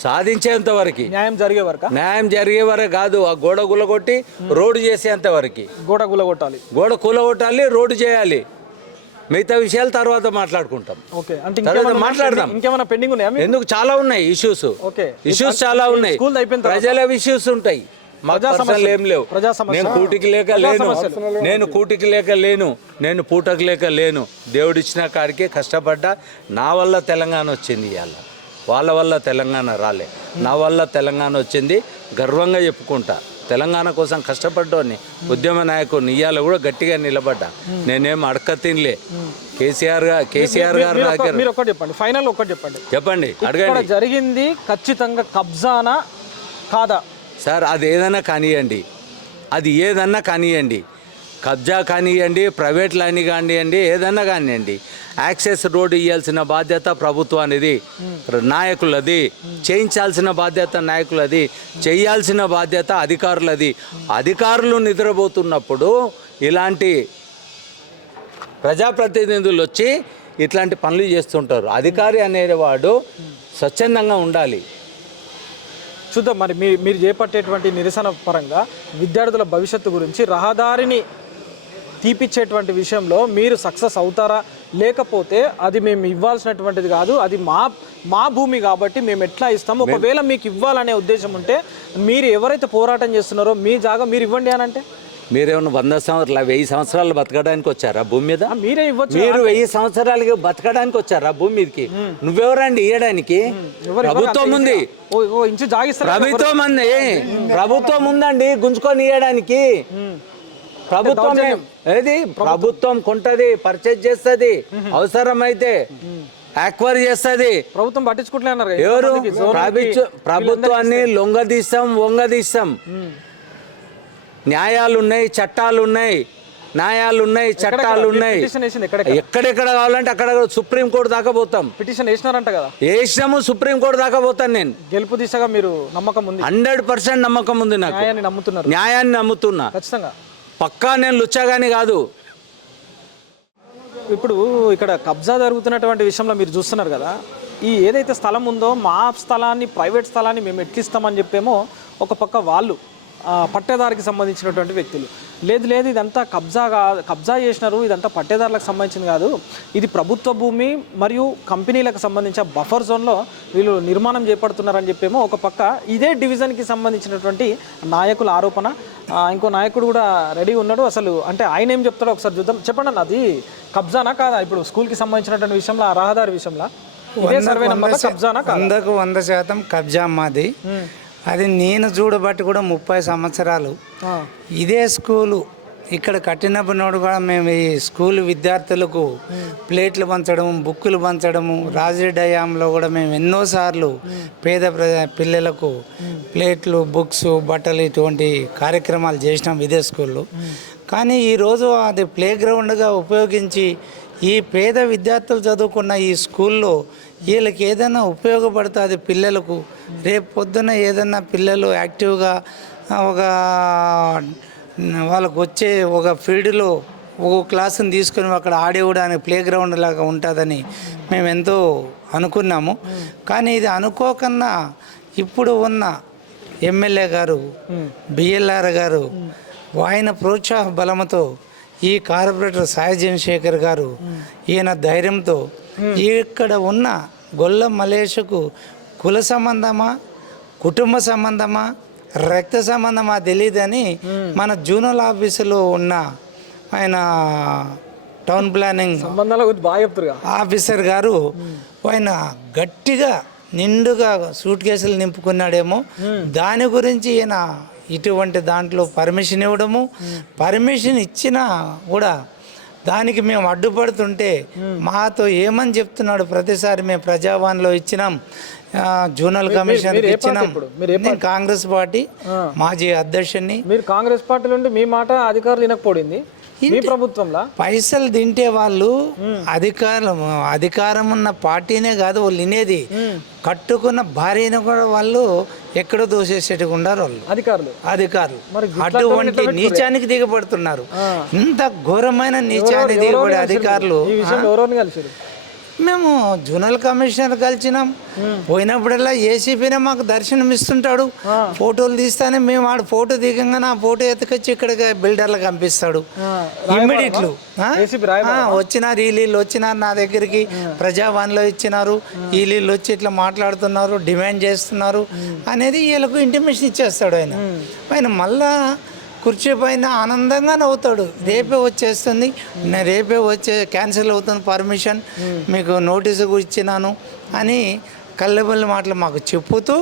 సాధించేంత వరకు, న్యాయం జరిగే వరకు. న్యాయం జరిగే వరకు కాదు, ఆ గోడ కూలగొట్టి రోడ్డు చేసేంత వరకు. గోడ కూలగొట్టాలి, గోడ కూలగొట్టాలి, రోడ్డు చేయాలి. మిగతా విషయాలు తర్వాత మాట్లాడుకుంటాం. ఓకే, అంటే తర్వాత మాట్లాడదాం. ఇంకేమైనా పెండింగ్ ఉన్నాయా? ఎందుకు చాలా ఉన్నాయి ఇష్యూస్. ఓకే, ఇష్యూస్ చాలా ఉన్నాయి. స్కూల్ అయిపోయిన తర్వాత ప్రజల ఇష్యూస్ ఉంటాయి, ప్రజా సమస్యలు ఏం లేవు. నేను కూటికి లేక లేను, నేను పూటకి లేక లేను. దేవుడిచ్చిన కాడికి కష్టపడ్డా. నా వల్ల తెలంగాణ వచ్చింది ఇవాళ, వాళ్ళ వల్ల తెలంగాణ రాలే. నా వల్ల తెలంగాణ వచ్చింది, గర్వంగా చెప్పుకుంటా. తెలంగాణ కోసం కష్టపడ్డాన్ని, ఉద్యమ నాయకుడిని. ఇవాళ కూడా గట్టిగా నిలబడ్డా. నేనేం అడక తినలే. కేసీఆర్ గారు మీరు ఒకటి చెప్పండి, ఫైనల్ ఒకటి చెప్పండి. చెప్పండి, ఇక్కడ అడగండి. జరిగింది ఖచ్చితంగా కబ్జానా కాదా? సార్ అది ఏదన్నా కానివ్వండి, కబ్జా కానివ్వండి, ప్రైవేట్ లైన్ కానివ్వండి, ఏదన్నా కానివ్వండి, యాక్సెస్ రోడ్డు ఇవ్వాల్సిన బాధ్యత ప్రభుత్వానిది, నాయకులది. చేయించాల్సిన బాధ్యత నాయకులది, చేయాల్సిన బాధ్యత అధికారులది. అధికారులు నిద్రపోతున్నప్పుడు ఇలాంటి ప్రజాప్రతినిధులు వచ్చి ఇట్లాంటి పనులు చేస్తుంటారు. అధికారి అనేవాడు స్వచ్ఛందంగా ఉండాలి. చూద్దాం మరి మీరు చేపట్టేటువంటి నిరసన పరంగా విద్యార్థుల భవిష్యత్తు గురించి, రహదారిని తీపిచ్చేటువంటి విషయంలో మీరు సక్సెస్ అవుతారా, లేకపోతే అది మేము ఇవ్వాల్సినటువంటిది కాదు, అది మా భూమి కాబట్టి మేము ఎట్లా ఇస్తాము, ఒకవేళ మీకు ఇవ్వాలనే ఉద్దేశం ఉంటే మీరు ఎవరైతే పోరాటం చేస్తున్నారో మీ జాగా మీరు ఇవ్వండి అని అంటే? మీరేమన్నా 1000 సంవత్సరాలు బతకడానికి వచ్చారా భూమి మీద? మీరే ఇవ్వచ్చు. మీరు 1000 సంవత్సరాలకి బతకడానికి వచ్చారా భూమి మీదకి? నువ్వెవరండి ఇవ్వడానికి? ప్రభుత్వం ఉంది, ప్రభుత్వం ఉందండి గుంజుకొని ఇవ్వడానికి. ప్రభుత్వం ఏది ప్రభుత్వం కొంటది, పర్చేజ్ చేస్తుంది, అవసరమైతే యాక్వైర్ చేస్తుంది. ప్రభుత్వం పట్టించుకుంటున్నారు. ఎవరు? ప్రభుత్వాన్ని వంగదీస్తాం. న్యాయాలున్నాయి, చట్టాలున్నాయి, ఎక్కడెక్కడ కావాలంటే అక్కడ సుప్రీంకోర్టు దాకా పోతాం. పిటిషన్ వేసినారంట కదా? వేసినాము, సుప్రీంకోర్టు దాకా పోతాను నేను. గెలుపు దిశగా మీరు నమ్మకం ఉంది? 100% నమ్మకం ఉంది నాకు. న్యాయాన్ని నమ్ముతున్నా ఖచ్చితంగా, పక్కా. నేను లుచ్చగాని కాదు. ఇప్పుడు ఇక్కడ కబ్జా జరుగుతున్నటువంటి విషయంలో మీరు చూస్తున్నారు కదా, ఈ ఏదైతే స్థలం ఉందో మా స్థలాన్ని, ప్రైవేట్ స్థలాన్ని మేము ఎట్లిస్తామని చెప్పేమో ఒక పక్క వాళ్ళు పట్టేదారికి సంబంధించినటువంటి వ్యక్తులు, లేదు ఇదంతా కబ్జా చేసినారు, ఇదంతా పట్టేదారులకు సంబంధించింది కాదు, ఇది ప్రభుత్వ భూమి మరియు కంపెనీలకు సంబంధించిన బఫర్ జోన్లో వీళ్ళు నిర్మాణం చేపడుతున్నారని చెప్పేమో ఒక పక్క ఇదే డివిజన్కి సంబంధించినటువంటి నాయకుల ఆరోపణ. ఇంకో నాయకుడు కూడా రెడీ ఉన్నాడు. అసలు అంటే ఆయన ఏం చెప్తాడో ఒకసారి చూద్దాం. చెప్పండి అన్న, అది కబ్జానా కాదా? ఇప్పుడు స్కూల్కి సంబంధించినటువంటి విషయంలో, ఆ రహదారి విషయంలో ఇదే సర్వే నెంబర్ కబ్జానా కాదా? 100% కబ్జా మాది. అది నేను చూడబట్టి కూడా 30 సంవత్సరాలు ఇదే స్కూలు ఇక్కడ కట్టినప్పుడు కూడా మేము ఈ స్కూల్ విద్యార్థులకు ప్లేట్లు పంచడం, బుక్కులు పంచడము, రాజరెడ్డి హయాంలో కూడా మేము ఎన్నోసార్లు పేద పిల్లలకు ప్లేట్లు, బుక్స్, బట్టలు ఇటువంటి కార్యక్రమాలు చేసినాం ఇదే స్కూల్లో. కానీ ఈరోజు అది ప్లే గ్రౌండ్గా ఉపయోగించి ఈ పేద విద్యార్థులు చదువుకున్న ఈ స్కూల్లో వీళ్ళకి ఏదైనా ఉపయోగపడుతుంది పిల్లలకు. రేపు పొద్దున ఏదైనా పిల్లలు యాక్టివ్గా ఒక వాళ్ళకు వచ్చే ఒక ఫీల్డ్లో ఒక క్లాసుని తీసుకొని అక్కడ ఆడేవడానికి ప్లే గ్రౌండ్ లాగా ఉంటుందని మేము ఎంతో అనుకున్నాము. కానీ ఇది అనుకోకుండా ఇప్పుడు ఉన్న ఎమ్మెల్యే గారు బిఎల్ఆర్ గారు ఆయన ప్రోత్సాహ బలంతో ఈ కార్పొరేటర్ సాయి చంద్రశేఖర్ గారు ఈయన ధైర్యంతో ఇక్కడ ఉన్న గొల్ల మలేషకు కుల సంబంధమా, కుటుంబ సంబంధమా, రక్త సంబంధమా తెలియదని మన జూనల్ ఆఫీసులో ఉన్న ఆయన టౌన్ ప్లానింగ్ సంబంధాల గురించి బాగా చెప్తారు. ఆఫీసర్ గారు ఆయన గట్టిగా నిండుగా సూట్ కేసులు నింపుకున్నాడేమో, దాని గురించి ఈయన ఇటువంటి దాంట్లో పర్మిషన్ ఇవ్వడము, పర్మిషన్ ఇచ్చినా కూడా దానికి మేము అడ్డుపడుతుంటే మాతో ఏమని చెప్తున్నాడు. ప్రతిసారి మేము ప్రజావాణిలో ఇచ్చినాం, జూనల్ కమిషన్ ఇచ్చినాం. నేను కాంగ్రెస్ పార్టీ మాజీ అధ్యక్షుడిని. మీరు కాంగ్రెస్ పార్టీ నుండి మీ మాట అధికారులు వినకపోయింది మీ ప్రభుత్వంలో. పైసలు తింటే వాళ్ళు అధికారం ఉన్న పార్టీనే కాదు వాళ్ళు వినేది, కట్టుకున్న భార్యను కూడా వాళ్ళు ఎక్కడో దోసేసేట్టుగా ఉన్నారు వాళ్ళు అధికారులు. అటువంటి నీచానికి దిగబడుతున్నారు. ఇంత ఘోరమైన నీచానికి దిగబడే అధికారులు. మేము జూనల్ కమిషనర్ కలిసినాం, పోయినప్పుడల్లా ఏసీపీనే మాకు దర్శనం ఇస్తుంటాడు. ఫోటోలు తీస్తానే మేము ఆడు ఫోటో దిగంగానే ఆ ఫోటో ఎత్తుకొచ్చి ఇక్కడ బిల్డర్లకు పంపిస్తాడు ఇమ్మీడియట్లీ. వచ్చినారు వీళ్ళు వచ్చినారు నా దగ్గరికి, ప్రజావాణిలో ఇచ్చినారు, వీళ్ళు వచ్చి ఇట్లా మాట్లాడుతున్నారు, డిమాండ్ చేస్తున్నారు అనేది వీళ్ళకు ఇంటిమేషన్ ఇచ్చేస్తాడు ఆయన మళ్ళా కుర్చీ పైన ఆనందంగా నవ్వుతాడు. రేపే వచ్చేస్తుంది, రేపే క్యాన్సిల్ అవుతుంది పర్మిషన్, మీకు నోటీసు ఇచ్చినాను అని కళ్ళబల్లి మాటలు మాకు చెప్పుతూ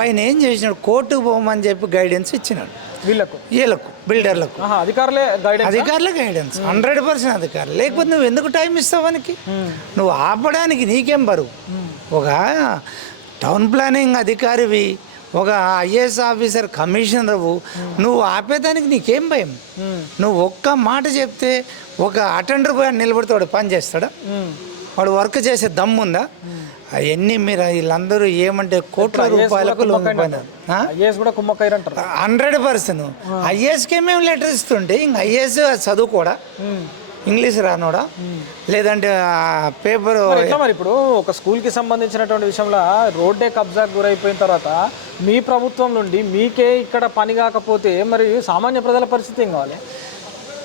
ఆయన ఏం చేసినాడు, కోర్టుకు పోమని చెప్పి గైడెన్స్ ఇచ్చినాడు వీళ్ళకు బిల్డర్లకు. అధికారులే గైడెన్స్ 100% అధికారులు. లేకపోతే నువ్వు ఎందుకు టైం ఇస్తావు వానికి? నువ్వు ఆపడానికి నీకేం బరువు? ఒక టౌన్ ప్లానింగ్ అధికారివి, ఒక ఐఏఎస్ ఆఫీసర్, కమిషనరు, నువ్వు ఆపేదానికి నీకేం భయం? నువ్వు ఒక్క మాట చెప్తే ఒక అటెండర్ పోయి నిలబడితే పని చేస్తాడా? వాడు వర్క్ చేసే దమ్ముందా? అవన్నీ మీరు వీళ్ళందరూ ఏమంటే కోట్ల రూపాయలకు లొంగిపోయినారు. 100% ఐఏఎస్కే మేము లెటర్ ఇస్తుంటే ఇంక ఐఏఎస్ చదువు కూడా ఇంగ్లీష్ రానోడా, లేదంటే పేపర్. మరి ఇప్పుడు ఒక స్కూల్కి సంబంధించినటువంటి విషయంలో రోడ్డే కబ్జాకు గురైపోయిన తర్వాత మీ ప్రభుత్వం నుండి మీకే ఇక్కడ పని కాకపోతే మరి సామాన్య ప్రజల పరిస్థితి ఏం కావాలి?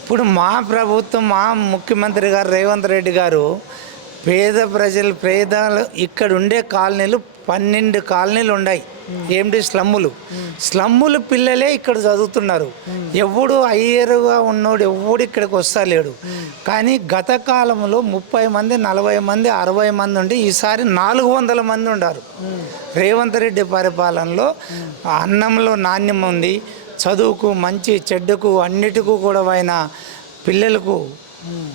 ఇప్పుడు మా ప్రభుత్వం, మా ముఖ్యమంత్రి గారు రేవంత్ రెడ్డి గారు పేదలు ఇక్కడ ఉండే కాలనీలు 12 కాలనీలు ఉన్నాయి. ఏమిటి? స్లమ్ములు పిల్లలే ఇక్కడ చదువుతున్నారు. ఎవడు అయ్యరుగా ఉన్నోడు ఎవడు ఇక్కడికి వస్తలేడు. కానీ గత కాలంలో 30 మంది, 40 మంది, 60 మంది ఉండి ఈసారి 400 మంది ఉన్నారు. రేవంత్ రెడ్డి పరిపాలనలో అన్నంలో నాణ్యం ఉంది, చదువుకు మంచి చెడ్డకు అన్నిటికీ కూడా ఆయన పిల్లలకు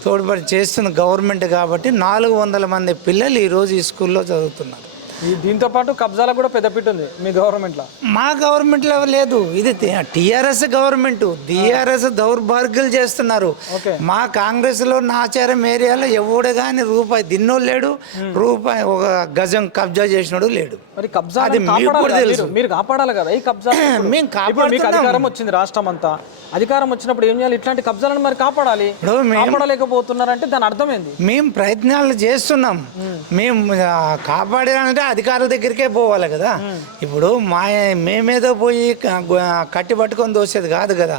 తోడ్పడి చేస్తున్న గవర్నమెంట్ కాబట్టి 400 మంది పిల్లలు ఈరోజు ఈ స్కూల్లో చదువుతున్నారు. దీంతో పాటు కబ్జాలకు కూడా పెద్దపీట ఉంది మీ గవర్నమెంట్లో. మా గవర్నమెంట్లో లేదు, ఇది టీఆర్ఎస్ గవర్నమెంట్. టీఆర్ఎస్ దౌర్భాగ్యాలు చేస్తున్నారు. మా కాంగ్రెస్లో నాచారం ఏరియాలో ఎవడు కానీ రూపాయి తిన్నోడు లేడు, రూపాయి ఒక గజం కబ్జా చేసినోడు లేడు. మరి కబ్జా అది మీకు కూడా తెలుసు, మీరు కాపాడాలి కదా ఈ కబ్జా. మేము కాపాడుతున్నాం. అధికారం వచ్చింది రాష్ట్రం అంతా, అధికారం వచ్చినప్పుడు ఏం చేయాలి? ఇట్లాంటి కబ్జాలను మరి కాపాడాలి. కాపాడలేకపోతున్నారంటే దాని అర్థం ఏంది? మేము ప్రయత్నాలు చేస్తున్నాం. మేము కాపాడాలంటే అధికారుల దగ్గరికే పోవాలి కదా. ఇప్పుడు మేమేదో పోయి కట్టి పట్టుకొని దోసేది కాదు కదా.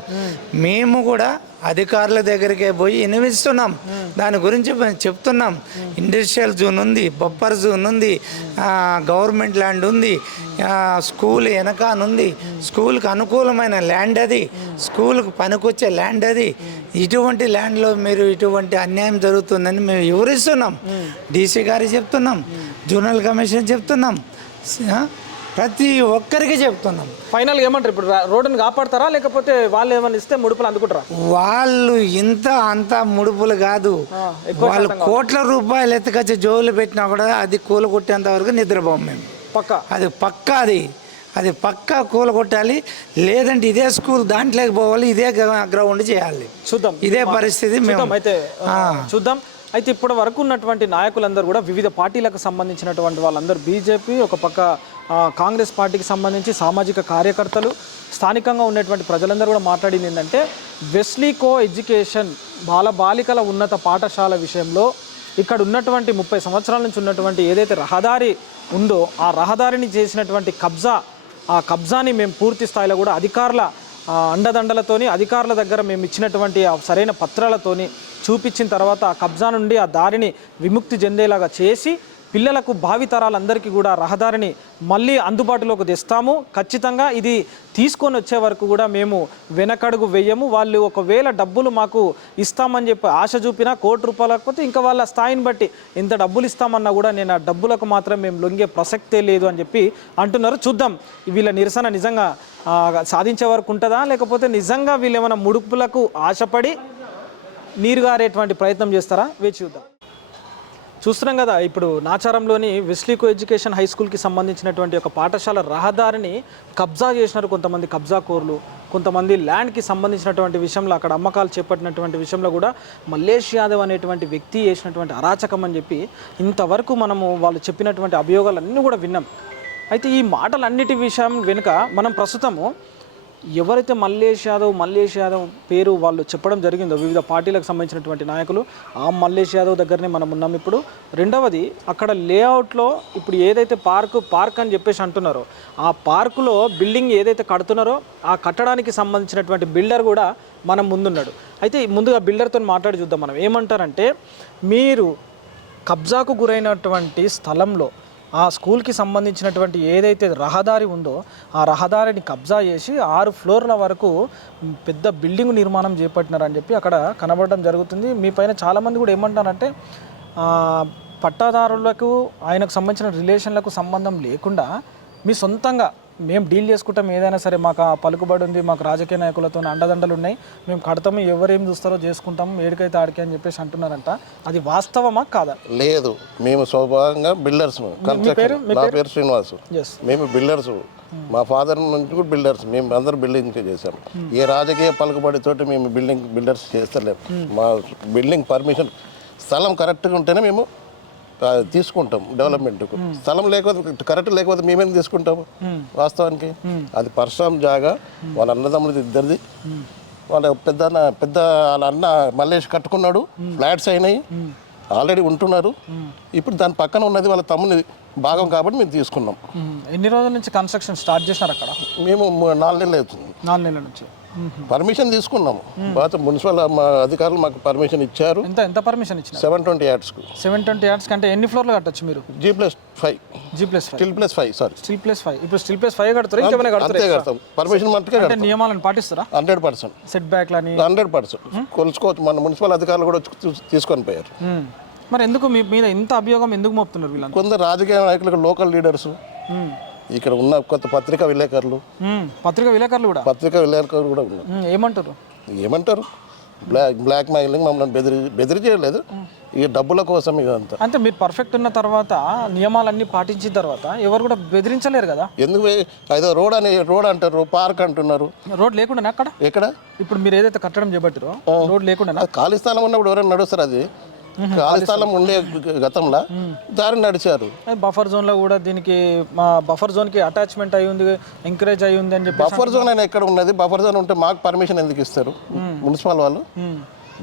మేము కూడా అధికారుల దగ్గరికే పోయి వినిపిస్తున్నాం, దాని గురించి చెప్తున్నాం. ఇండస్ట్రియల్ జోన్ ఉంది, బఫర్ జోన్ ఉంది, గవర్నమెంట్ ల్యాండ్ ఉంది, స్కూల్ వెనకానుంది, స్కూల్కి అనుకూలమైన ల్యాండ్ అది, స్కూల్కి పనికొచ్చే ల్యాండ్ అది. ఇటువంటి ల్యాండ్లో మీరు ఇటువంటి అన్యాయం జరుగుతుందని మేము వివరిస్తున్నాం. డీసీ గారికి చెప్తున్నాం, జూనల్ కమిషన్ చెప్తున్నాం, ప్రతి ఒక్కరికి చెప్తున్నాం. ఫైనల్గా ఏమంటారు ఇప్పుడు రోడ్డుని కాపాడతారా లేకపోతే వాళ్ళు ఏమైనా ఇస్తే ముడుపులు అందుకుంటారా? వాళ్ళు అంత ముడుపులు కాదు, వాళ్ళు కోట్ల రూపాయలు ఎత్తుకొచ్చి జోలు పెట్టినా కూడా అది కూలగొట్టేంత వరకు నిద్రపోం మేము. పక్కా అది పక్కా కూలగొట్టాలి. లేదంటే ఇదే స్కూల్ దాంట్లోకి పోవాలి, ఇదే గ్రౌండ్ చేయాలి. చూద్దాం ఇదే పరిస్థితి మేము అయితే చూద్దాం. అయితే ఇప్పటి వరకు ఉన్నటువంటి నాయకులందరూ కూడా వివిధ పార్టీలకు సంబంధించినటువంటి వాళ్ళందరూ, బీజేపీ ఒక పక్క, కాంగ్రెస్ పార్టీకి సంబంధించి సామాజిక కార్యకర్తలు, స్థానికంగా ఉన్నటువంటి ప్రజలందరూ కూడా మాట్లాడింది ఏంటంటే వెస్లీ కో ఎడ్యుకేషన్ బాలికల ఉన్నత పాఠశాల విషయంలో ఇక్కడ ఉన్నటువంటి 30 సంవత్సరాల నుంచి ఉన్నటువంటి ఏదైతే రహదారి ఉందో ఆ రహదారిని చేసినటువంటి ఆ కబ్జాని మేము పూర్తి స్థాయిలో కూడా అధికారుల అండదండలతోని, అధికారుల దగ్గర మేము ఇచ్చినటువంటి ఆ సరైన పత్రాలతోని చూపించిన తర్వాత ఆ కబ్జా నుండి ఆ దారిని విముక్తి చెందేలాగా చేసి పిల్లలకు భావితరాలందరికీ కూడా రహదారిని మళ్ళీ అందుబాటులోకి తెస్తాము. ఖచ్చితంగా ఇది తీసుకొని వచ్చే వరకు కూడా మేము వెనకడుగు వేయము. వాళ్ళు ఒకవేళ డబ్బులు మాకు ఇస్తామని చెప్పి ఆశ చూపినా, ₹1 లేకపోతే ఇంకా వాళ్ళ స్థాయిని బట్టి ఎంత డబ్బులు ఇస్తామన్నా కూడా నేను ఆ డబ్బులకు మాత్రం మేము లొంగే ప్రసక్తే లేదు అని చెప్పి అంటున్నారు. చూద్దాం వీళ్ళ నిరసన నిజంగా సాధించే వరకు ఉంటుందా, లేకపోతే నిజంగా వీళ్ళు ఏమైనా ముడుపులకు ఆశపడి నీరుగారేటువంటి ప్రయత్నం చేస్తారా, వేచి చూద్దాం. చూస్తున్నాం కదా, ఇప్పుడు నాచారంలోని వెస్లీ కో ఎడ్యుకేషన్ హై స్కూల్కి సంబంధించినటువంటి ఒక పాఠశాల రహదారిని కబ్జా చేసినారు కొంతమంది కబ్జాకోర్లు. కొంతమంది ల్యాండ్కి సంబంధించినటువంటి విషయంలో, అక్కడ అమ్మకాలు చేపట్టినటువంటి విషయంలో కూడా మల్లేష్ యాదవ్ అనేటువంటి వ్యక్తి చేసినటువంటి అరాచకం అని చెప్పి ఇంతవరకు మనము వాళ్ళు చెప్పినటువంటి అభియోగాలన్నీ కూడా విన్నాం. అయితే ఈ మాటలన్నిటి విషయం వెనుక మనం ప్రస్తుతము ఎవరైతే మల్లేష్ యాదవ్ పేరు వాళ్ళు చెప్పడం జరిగిందో వివిధ పార్టీలకు సంబంధించినటువంటి నాయకులు, ఆ మల్లేష్ యాదవ్ దగ్గరనే మనం ఉన్నాం ఇప్పుడు. రెండవది, అక్కడ లేఅవుట్లో ఇప్పుడు ఏదైతే పార్క్ అని చెప్పేసి అంటున్నారో ఆ పార్కులో బిల్డింగ్ ఏదైతే కడుతున్నారో ఆ కట్టడానికి సంబంధించినటువంటి బిల్డర్ కూడా మనం ముందున్నాడు. అయితే ముందుగా బిల్డర్తో మాట్లాడి చూద్దాం మనం. ఏమంటారంటే, మీరు కబ్జాకు గురైనటువంటి స్థలంలో ఆ స్కూల్కి సంబంధించినటువంటి ఏదైతే రహదారి ఉందో ఆ రహదారిని కబ్జా చేసి 6 ఫ్లోర్ల వరకు పెద్ద బిల్డింగ్ నిర్మాణం చేపట్టినారని చెప్పి అక్కడ కనబడడం జరుగుతుంది. మీ పైన చాలామంది కూడా ఏమంటారంటే పట్టాదారులకు ఆయనకు సంబంధించిన రిలేషన్లకు సంబంధం లేకుండా మీ సొంతంగా మేము డీల్ చేసుకుంటాం, ఏదైనా సరే మాకు ఆ పలుకుబడి ఉంది, మాకు రాజకీయ నాయకులతో అండదండలు ఉన్నాయి, మేము కడతాము, ఎవరేం చూస్తారో చేసుకుంటాము, ఏడికైతే ఆడికి అని చెప్పేసి అంటున్నారంట. అది వాస్తవమా కాదా? లేదు, మేము స్వభావంగా బిల్డర్స్. నా పేరు శ్రీనివాసు. మేము బిల్డర్స్. మా ఫాదర్ నుంచి కూడా బిల్డర్స్. మేము అందరూ బిల్డింగ్ చేసాం. ఏ రాజకీయ పలుకుబడితోటి మేము బిల్డర్స్ చేస్తలేము. మా బిల్డింగ్ పర్మిషన్, స్థలం కరెక్ట్గా ఉంటేనే మేము తీసుకుంటాం డెవలప్మెంట్కు. స్థలం లేకపోతే కరెక్ట్ లేకపోతే మేమేం తీసుకుంటాము? వాస్తవానికి అది పర్సనల్ జాగా, వాళ్ళ అన్నదమ్ములది ఇద్దరిది. వాళ్ళ వాళ్ళ అన్న మల్లేష్ కట్టుకున్నాడు, ఫ్లాట్స్ అయినాయి, ఆల్రెడీ ఉంటున్నారు. ఇప్పుడు దాని పక్కన ఉన్నది వాళ్ళ తమ్ముని భాగం కాబట్టి మేము తీసుకున్నాం. ఎన్ని రోజుల నుంచి కన్స్ట్రక్షన్ స్టార్ట్ చేసినారు అక్కడ? మేము 4 నెలలు అవుతుంది. 4 నెలల నుంచి పర్మిషన్ తీసుకున్నాము. మున్సిపల్ అధికారులు మాకు పర్మిషన్ ఇచ్చారు. ఎంత పర్మిషన్ ఇచ్చారు? 720 యార్డ్స్కు. 720 యార్డ్స్ కంటే ఎన్ని ఫ్లోర్లు కట్టొచ్చు మీరు? G+5. Still+5 sorry. Still+5. ఇప్పుడు Still+5 కడతారు, ఇంకేమైనా కడతారు? అంతే కడతాం. పర్మిషన్ మట్టుకే కడతాం. నియమాలను పాటిస్తారా? 100%. సెట్ బ్యాక్లని 100% కొలుచుకోవచ్చు. మన మున్సిపల్ అధికారులు కూడా తీసుకొని పోయారు. మరి ఎందుకు మీ మీద ఇంత అభియోగం ఎందుకు మోపుతున్నారు వీళ్ళంతా? కొందరు రాజకీయ నాయకులకు, లోకల్ లీడర్స్, ఇక్కడ ఉన్న కొత్త పత్రికా విలేకరులు కూడా ఉన్నారు. ఏమంటారు బ్లాక్ మెయిలింగ్, మమ్మల్ని బెదిరించలేదు. ఈ డబ్బుల కోసం ఇదంతా. అంటే మీరు పర్ఫెక్ట్ ఉన్న తర్వాత, నియమాలన్నీ పాటించిన తర్వాత ఎవరు కూడా బెదిరించలేరు కదా? ఎందుకు? ఏదో రోడ్ అంటారు, పార్క్ అంటున్నారు. రోడ్ లేకుండా అక్కడ ఎక్కడ? ఇప్పుడు మీరు ఏదైతే కట్టడం చేపట్టారో రోడ్ లేకుండా ఖాళీ స్థలం ఉన్నప్పుడు ఎవరైనా నడుస్తారు? అది ఖాళీ స్థలం ఉండే గతంలో దారి నడిచారు. బఫర్ జోన్ లో కూడా దీనికి బఫర్ జోన్ కి అటాచ్మెంట్ అయి ఉంది, ఎంకరేజ్ అయి ఉంది అని చెప్పి. బఫర్ జోన్ అయినా ఎక్కడ ఉన్నది? బఫర్ జోన్ ఉంటే మాకు పర్మిషన్ ఎందుకు ఇస్తారు మున్సిపల్ వాళ్ళు?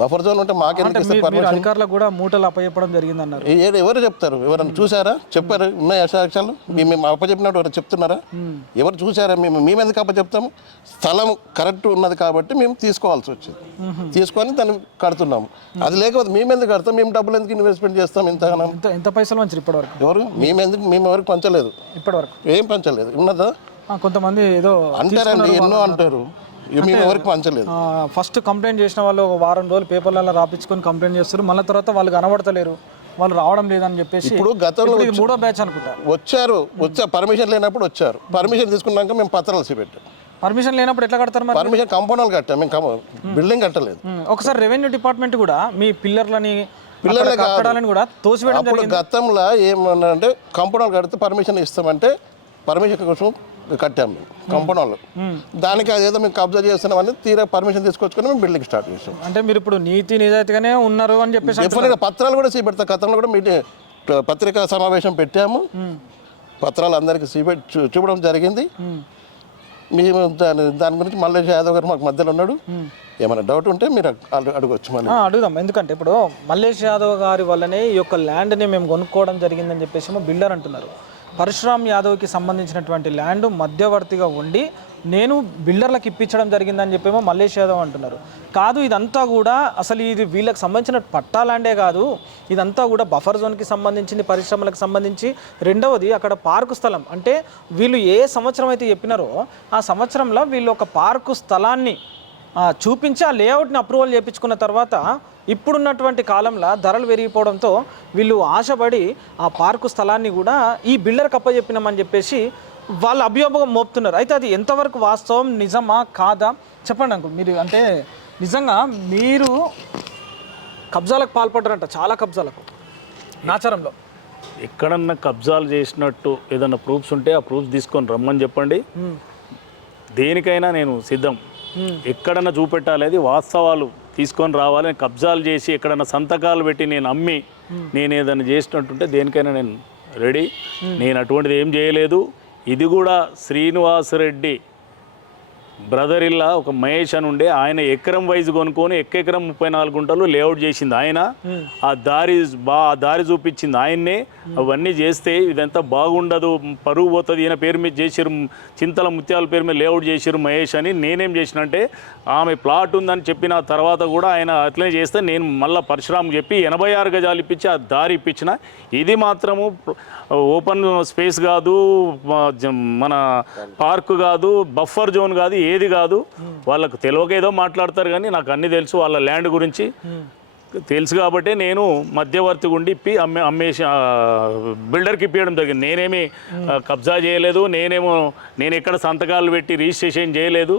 బఫర్ జోన్ ఉంటే మాకెందుకు ఇస్తారు పర్మిషన్? అధికారులకు కూడా మూటలు అప్పచెప్పడం జరిగింది అన్నారు. ఎవరు చెప్తారు? ఎవరైనా చూసారా? చెప్పారు? ఉన్నాయి సాక్ష్యాలు? మేము అప్పచెప్పినట్టు ఎవరు చెప్తున్నారా? ఎవరు చూసారా? మేమెందుకు అప్పచెప్తాము? స్థలం కరెక్ట్ ఉన్నది కాబట్టి మేము తీసుకోవాల్సి వచ్చింది. తీసుకొని దాన్ని కడుతున్నాము. అది లేకపోతే మేమెందుకు కడతాం? మేము డబ్బులు ఎందుకు ఇన్వెస్ట్మెంట్ చేస్తాం? ఎంత పైసలు మంచి ఇప్పటి వరకు ఎవరు? మేము ఎవరికి పంచలేదు. ఇప్పటి వరకు ఏం పంచలేదు. ఉన్నదా? కొంతమంది ఏదో అంటారండి, ఎన్నో అంటారు. మేము ఎవరికి పంచలేదు. ఫస్ట్ కంప్లైంట్ చేసిన వాళ్ళు 1 వారం రోజులు పేపర్లలో రాపించుకొని కంప్లైంట్ చేస్తారు. మళ్ళీ తర్వాత వాళ్ళు కనబడతలేరు, వాళ్ళు రావడం లేదని చెప్పేసి ఇప్పుడు గతంలో ఇది 3వ బ్యాచ్ అనుకుంటా. వచ్చారు పర్మిషన్ లేనప్పుడు వచ్చారు. పర్మిషన్ తీసుకున్నాక మేము పత్రాలు చూపెట్టాం. పర్మిషన్ లేనప్పుడు ఎట్లా కడతారు మరి? పర్మిషన్ కంపౌండాలు కట్టాం, మేము బిల్డింగ్ కట్టలేదు. ఒకసారి రెవెన్యూ డిపార్ట్మెంట్ కూడా మీ పిల్లర్లని కట్టడాలని కూడా తోసివేయడం అప్పుడు గతంలో ఏమన్నా అంటే కంపౌండాలు కడితే పర్మిషన్ ఇస్తామంటే పర్మిషన్ కోసం కట్టాము మేము కంపౌండాలు. దానికి అదేదో మేము కబ్జా చేస్తున్నామని తీరా పర్మిషన్ తీసుకొచ్చుకొని మేము బిల్డింగ్ స్టార్ట్ చేసాం. అంటే మీరు ఇప్పుడు నీతి నిజాయితీగానే ఉన్నారు అని చెప్పేసి డెఫినెట్గా పత్రాలు కూడా చూపెడతాం. గతంలో కూడా పత్రికా సమావేశం పెట్టాము, పత్రాలు అందరికీ చూపడం జరిగింది. మేము దాని గురించి మల్లేష్ యాదవ్ గారు మాకు మధ్యలో ఉన్నాడు. ఏమైనా డౌట్ ఉంటే మీరు అడగవచ్చు. మళ్ళీ అడుగుదాం. ఎందుకంటే ఇప్పుడు మల్లేష్ యాదవ్ గారి వల్లనే ఈ యొక్క ల్యాండ్ని మేము కొనుక్కోవడం జరిగిందని చెప్పేసి బిల్డర్ అంటున్నారు. పరశురామ్ యాదవ్కి సంబంధించినటువంటి ల్యాండ్ మధ్యవర్తిగా ఉండి నేను బిల్డర్లకు ఇప్పించడం జరిగిందని చెప్పేమో మల్లేష్ యాదవ్ అంటున్నారు. కాదు, ఇదంతా కూడా అసలు ఇది వీళ్ళకి సంబంధించిన పట్టా ల్యాండే కాదు, ఇదంతా కూడా బఫర్ జోన్కి సంబంధించింది, పరిశ్రమలకు సంబంధించి. రెండవది అక్కడ పార్కు స్థలం. అంటే వీళ్ళు ఏ సంవత్సరం అయితే చెప్పినారో ఆ సంవత్సరంలో వీళ్ళు ఒక పార్కు స్థలాన్ని చూపించి ఆ లేఅవుట్ని అప్రూవల్ చేయించుకున్న తర్వాత ఇప్పుడున్నటువంటి కాలంలో ధరలు పెరిగిపోవడంతో వీళ్ళు ఆశపడి ఆ పార్కు స్థలాన్ని కూడా ఈ బిల్డర్కి అప్పచెప్పినామని చెప్పేసి వాళ్ళ అభియోగం మోపుతున్నారు. అయితే అది ఎంతవరకు వాస్తవం, నిజమా కాదా చెప్పండి అంకుల్. మీరు అంటే నిజంగా మీరు కబ్జాలకు పాల్పడ్డారంట, చాలా కబ్జాలకు నాచారంలో. ఎక్కడన్నా కబ్జాలు చేసినట్టు ఏదన్నా ప్రూఫ్స్ ఉంటే ఆ ప్రూఫ్స్ తీసుకొని రమ్మని చెప్పండి. దేనికైనా నేను సిద్ధం. ఎక్కడన్నా చూపెట్టాలి, అది వాస్తవాలు తీసుకొని రావాలి. కబ్జాలు చేసి ఎక్కడన్నా సంతకాలు పెట్టి నేను అమ్మి నేను ఏదైనా చేసినట్టుంటే దేనికైనా నేను రెడీ. నేను అటువంటిది ఏం చేయలేదు. ఇది కూడా శ్రీనివాసరెడ్డి బ్రదర్ ఇల్లా ఒక మహేష్ అని ఉండే, ఆయన ఎకరం వైజ్ కొనుక్కొని ఎకరం 34 గుంటలు లేఅవుట్ చేసింది ఆయన. ఆ దారి చూపించింది ఆయన్నే. అవన్నీ చేస్తే ఇదంతా బాగుండదు, పరుగు పోతుంది, ఈయన పేరు మీద చేసిరు, చింతల ముత్యాల పేరు మీద లేఅవుట్ చేసిరు మహేష్ అని. నేనేం చేసిన అంటే ఆమె ప్లాట్ ఉందని చెప్పిన తర్వాత కూడా ఆయన అట్లనే చేస్తే నేను మళ్ళీ పరశురామ్ చెప్పి 86 గజాలు ఇప్పించి ఆ దారి ఇప్పించిన. ఇది మాత్రము ఓపెన్ స్పేస్ కాదు, మన పార్కు కాదు, బఫర్ జోన్ కాదు, ఏది కాదు. వాళ్ళకు తెలియక ఏదో మాట్లాడతారు కానీ నాకు అన్నీ తెలుసు. వాళ్ళ ల్యాండ్ గురించి తెలుసు కాబట్టి నేను మధ్యవర్తి ఉండి ఇప్పి అమ్మేసి బిల్డర్కి ఇప్పించడం జరిగింది. నేనేమి కబ్జా చేయలేదు, నేను ఎక్కడ సంతకాలు పెట్టి రిజిస్ట్రేషన్ చేయలేదు.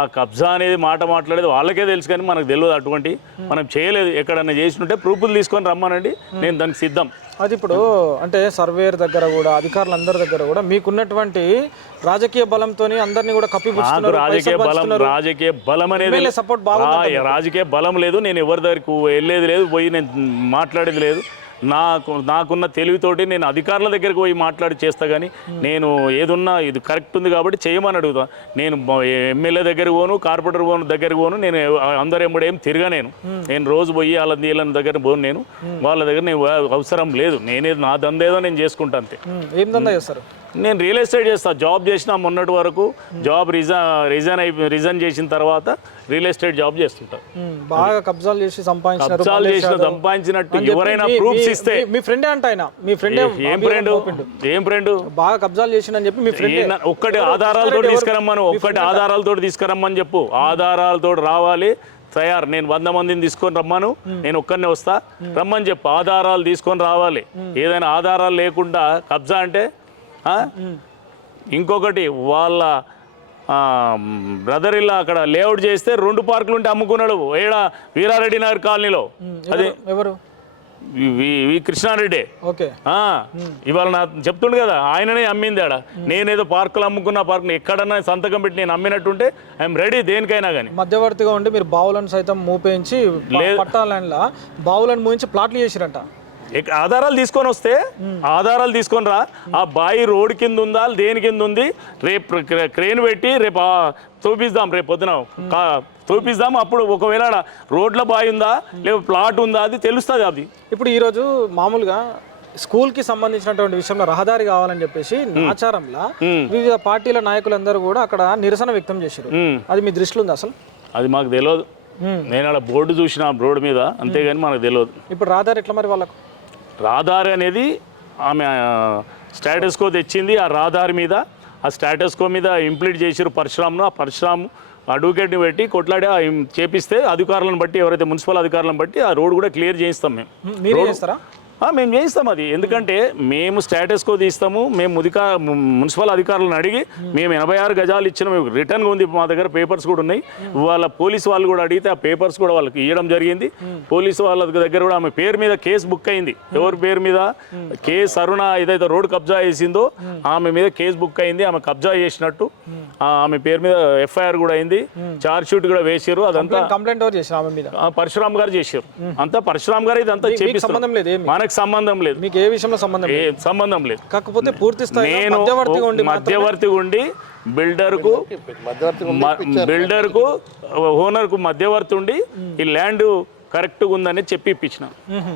ఆ కబ్జా అనేది మాట్లాడేది వాళ్ళకే తెలుసు కానీ మనకు తెలియదు. అటువంటి మనం చేయలేదు. ఎక్కడన్నా చేసినట్టే ప్రూఫ్లు తీసుకొని రమ్మనండి, నేను దానికి సిద్ధం. అది ఇప్పుడు అంటే సర్వేయర్ దగ్గర కూడా అధికారులందరి దగ్గర కూడా మీకున్నటువంటి రాజకీయ బలంతో అందరినీ కూడా కప్పిపుచ్చుతున్నారు. రాజకీయ బలం అనేది సపోర్ట్ బాగుంది. రాజకీయ బలం లేదు. నేను ఎవరి దగ్గరికి వెళ్ళేది లేదు, పోయి నేను మాట్లాడేది లేదు. నాకున్న తెలివితోటి నేను అధికారుల దగ్గరికి పోయి మాట్లాడి చేస్తా. కానీ నేను ఏదున్నా ఇది కరెక్ట్ ఉంది కాబట్టి చేయమని అడుగుతా. నేను ఎమ్మెల్యే దగ్గరికి పోను, కార్పొరేటర్ దగ్గరికి పోను. నేను అందరు ఏం తిరగా. నేను రోజు పోయి వీళ్ళ దగ్గర పోను. నేను వాళ్ళ దగ్గర నేను అవసరం లేదు. నా దందేదో నేను చేసుకుంటా అంతే. ఏం దందా చేస్తారు? నేను రియల్ ఎస్టేట్ చేస్తాను. జాబ్ చేసిన మొన్నటి వరకు జాబ్ రిజైన్ చేసిన తర్వాత రియల్ ఎస్టేట్ జాబ్ చేస్తుంటా. బాగా కబ్జాలు చేసి సంపాదించినట్టు ఎవరైనా ప్రూఫ్స్ ఇస్తే. మీ ఫ్రెండే అంట ఆయన. మీ ఫ్రెండ్ ఏం ఫ్రెండ్ బాగా కబ్జాలు చేసిందని చెప్పి మీ ఫ్రెండ్ ఒక్కటి ఆధారాలతో తీసుకురమ్మని చెప్పు. ఆధారాలతో రావాలి. తయారు. నేను 100 మందిని తీసుకొని రమ్మను, నేను ఒక్కరినే వస్తా, రమ్మని చెప్పు. ఆధారాలు తీసుకొని రావాలి. ఏదైనా ఆధారాలు లేకుండా కబ్జా అంటే. ఇంకొకటి వాళ్ళ బ్రదర్ ఇల్లా అక్కడ లేఅవుట్ చేస్తే 2 పార్కులు ఉంటే అమ్ముకున్నాడు. ఏడా వీరారెడ్డి నగర్ కాలనీలో. అది ఎవరు? కృష్ణారెడ్డి. ఇవాళ నా చెప్తుండు కదా, ఆయననే అమ్మింది ఆడ. నేనేదో పార్కులు అమ్ముకున్న పార్కులు ఎక్కడన్నా సంతకం పెట్టి నేను అమ్మినట్టుంటే ఐఎమ్ రెడీ దేనికైనా. కానీ మధ్యవర్తిగా ఉండి మీరు బావులను సైతం మూపేయించి పట్టాలైన్లా బావులను మూయించి ప్లాట్లు చేసిరంట. ఆధారాలు తీసుకొని వస్తే ఆధారాలు తీసుకొని రా. ఆ బాయి రోడ్ కింద ఉందా, దేని కింద ఉంది, రేపు క్రేన్ పెట్టి రేపు తోపిస్తాం. రేపు పొద్దున తోపిస్తాం. అప్పుడు ఒకవేళ రోడ్ల బాయి ఉందా లేక ప్లాట్ ఉందా అది తెలుస్తుంది. అది ఇప్పుడు ఈరోజు మామూలుగా స్కూల్కి సంబంధించినటువంటి విషయంలో రహదారి కావాలని చెప్పేసి ఆచారంలో వివిధ పార్టీల నాయకులందరూ కూడా అక్కడ నిరసన వ్యక్తం చేశారు. అది మీ దృష్టిలో ఉంది అసలు? అది మాకు తెలియదు. నేను అక్కడ బోర్డు చూసిన రోడ్డు మీద, అంతేగాని మనకు తెలియదు. ఇప్పుడు రహదారి ఎట్లా మరి వాళ్ళకు? రహదారి అనేది ఆమె స్టేటస్ కో తెచ్చింది. ఆ రహదారి మీద ఆ స్టేటస్ కో మీద ఇంప్లీట్ చేసారు పరశురామ్ను. ఆ పరశురామ్ అడ్వకేట్ని పెట్టి కొట్లాడి చేపిస్తే అధికారులను బట్టి, ఎవరైతే మున్సిపల్ అధికారులను బట్టి ఆ రోడ్ కూడా క్లియర్ చేయిస్తాం మేము. మీరు చేస్తారా? మేము చేయిస్తాం అది. ఎందుకంటే మేము స్టేటస్ కో తీస్తాము, మేము మున్సిపల్ అధికారులను అడిగి మేము 86 గజాలు ఇచ్చిన రిటర్న్గా ఉంది మా దగ్గర, పేపర్స్ కూడా ఉన్నాయి. వాళ్ళ పోలీసు వాళ్ళు కూడా అడిగితే ఆ పేపర్స్ కూడా వాళ్ళకి ఇవ్వడం జరిగింది. పోలీసు వాళ్ళ దగ్గర కూడా ఆమె పేరు మీద కేసు బుక్ అయింది. ఎవరి పేరు మీద? కేసు అరుణ ఏదైతే రోడ్ కబ్జా చేసిందో ఆమె మీద కేసు బుక్ అయింది. ఆమె కబ్జా చేసినట్టు ఆమె పేరు మీద FIR కూడా అయింది, చార్జ్ షీట్ కూడా వేసారు. అదంతా కంప్లైంట్ ఎవరు చేశారు ఆమె మీద? పరశురామ్ గారు చేశారు. అంతా పరశురామ్ గారు ఇదంతా చేపిస్తారు. మనకు సంబంధం లేదు. మీకు ఏ విషయంలో సంబంధం లేదు. కాకపోతే పూర్తి స్థాయి నేను మధ్యవర్తిగా ఉండి బిల్డర్కు ఓనర్కు మధ్యవర్తి ఉండి ఈ ల్యాండ్ కరెక్ట్గా ఉందని చెప్పి ఇప్పించిన.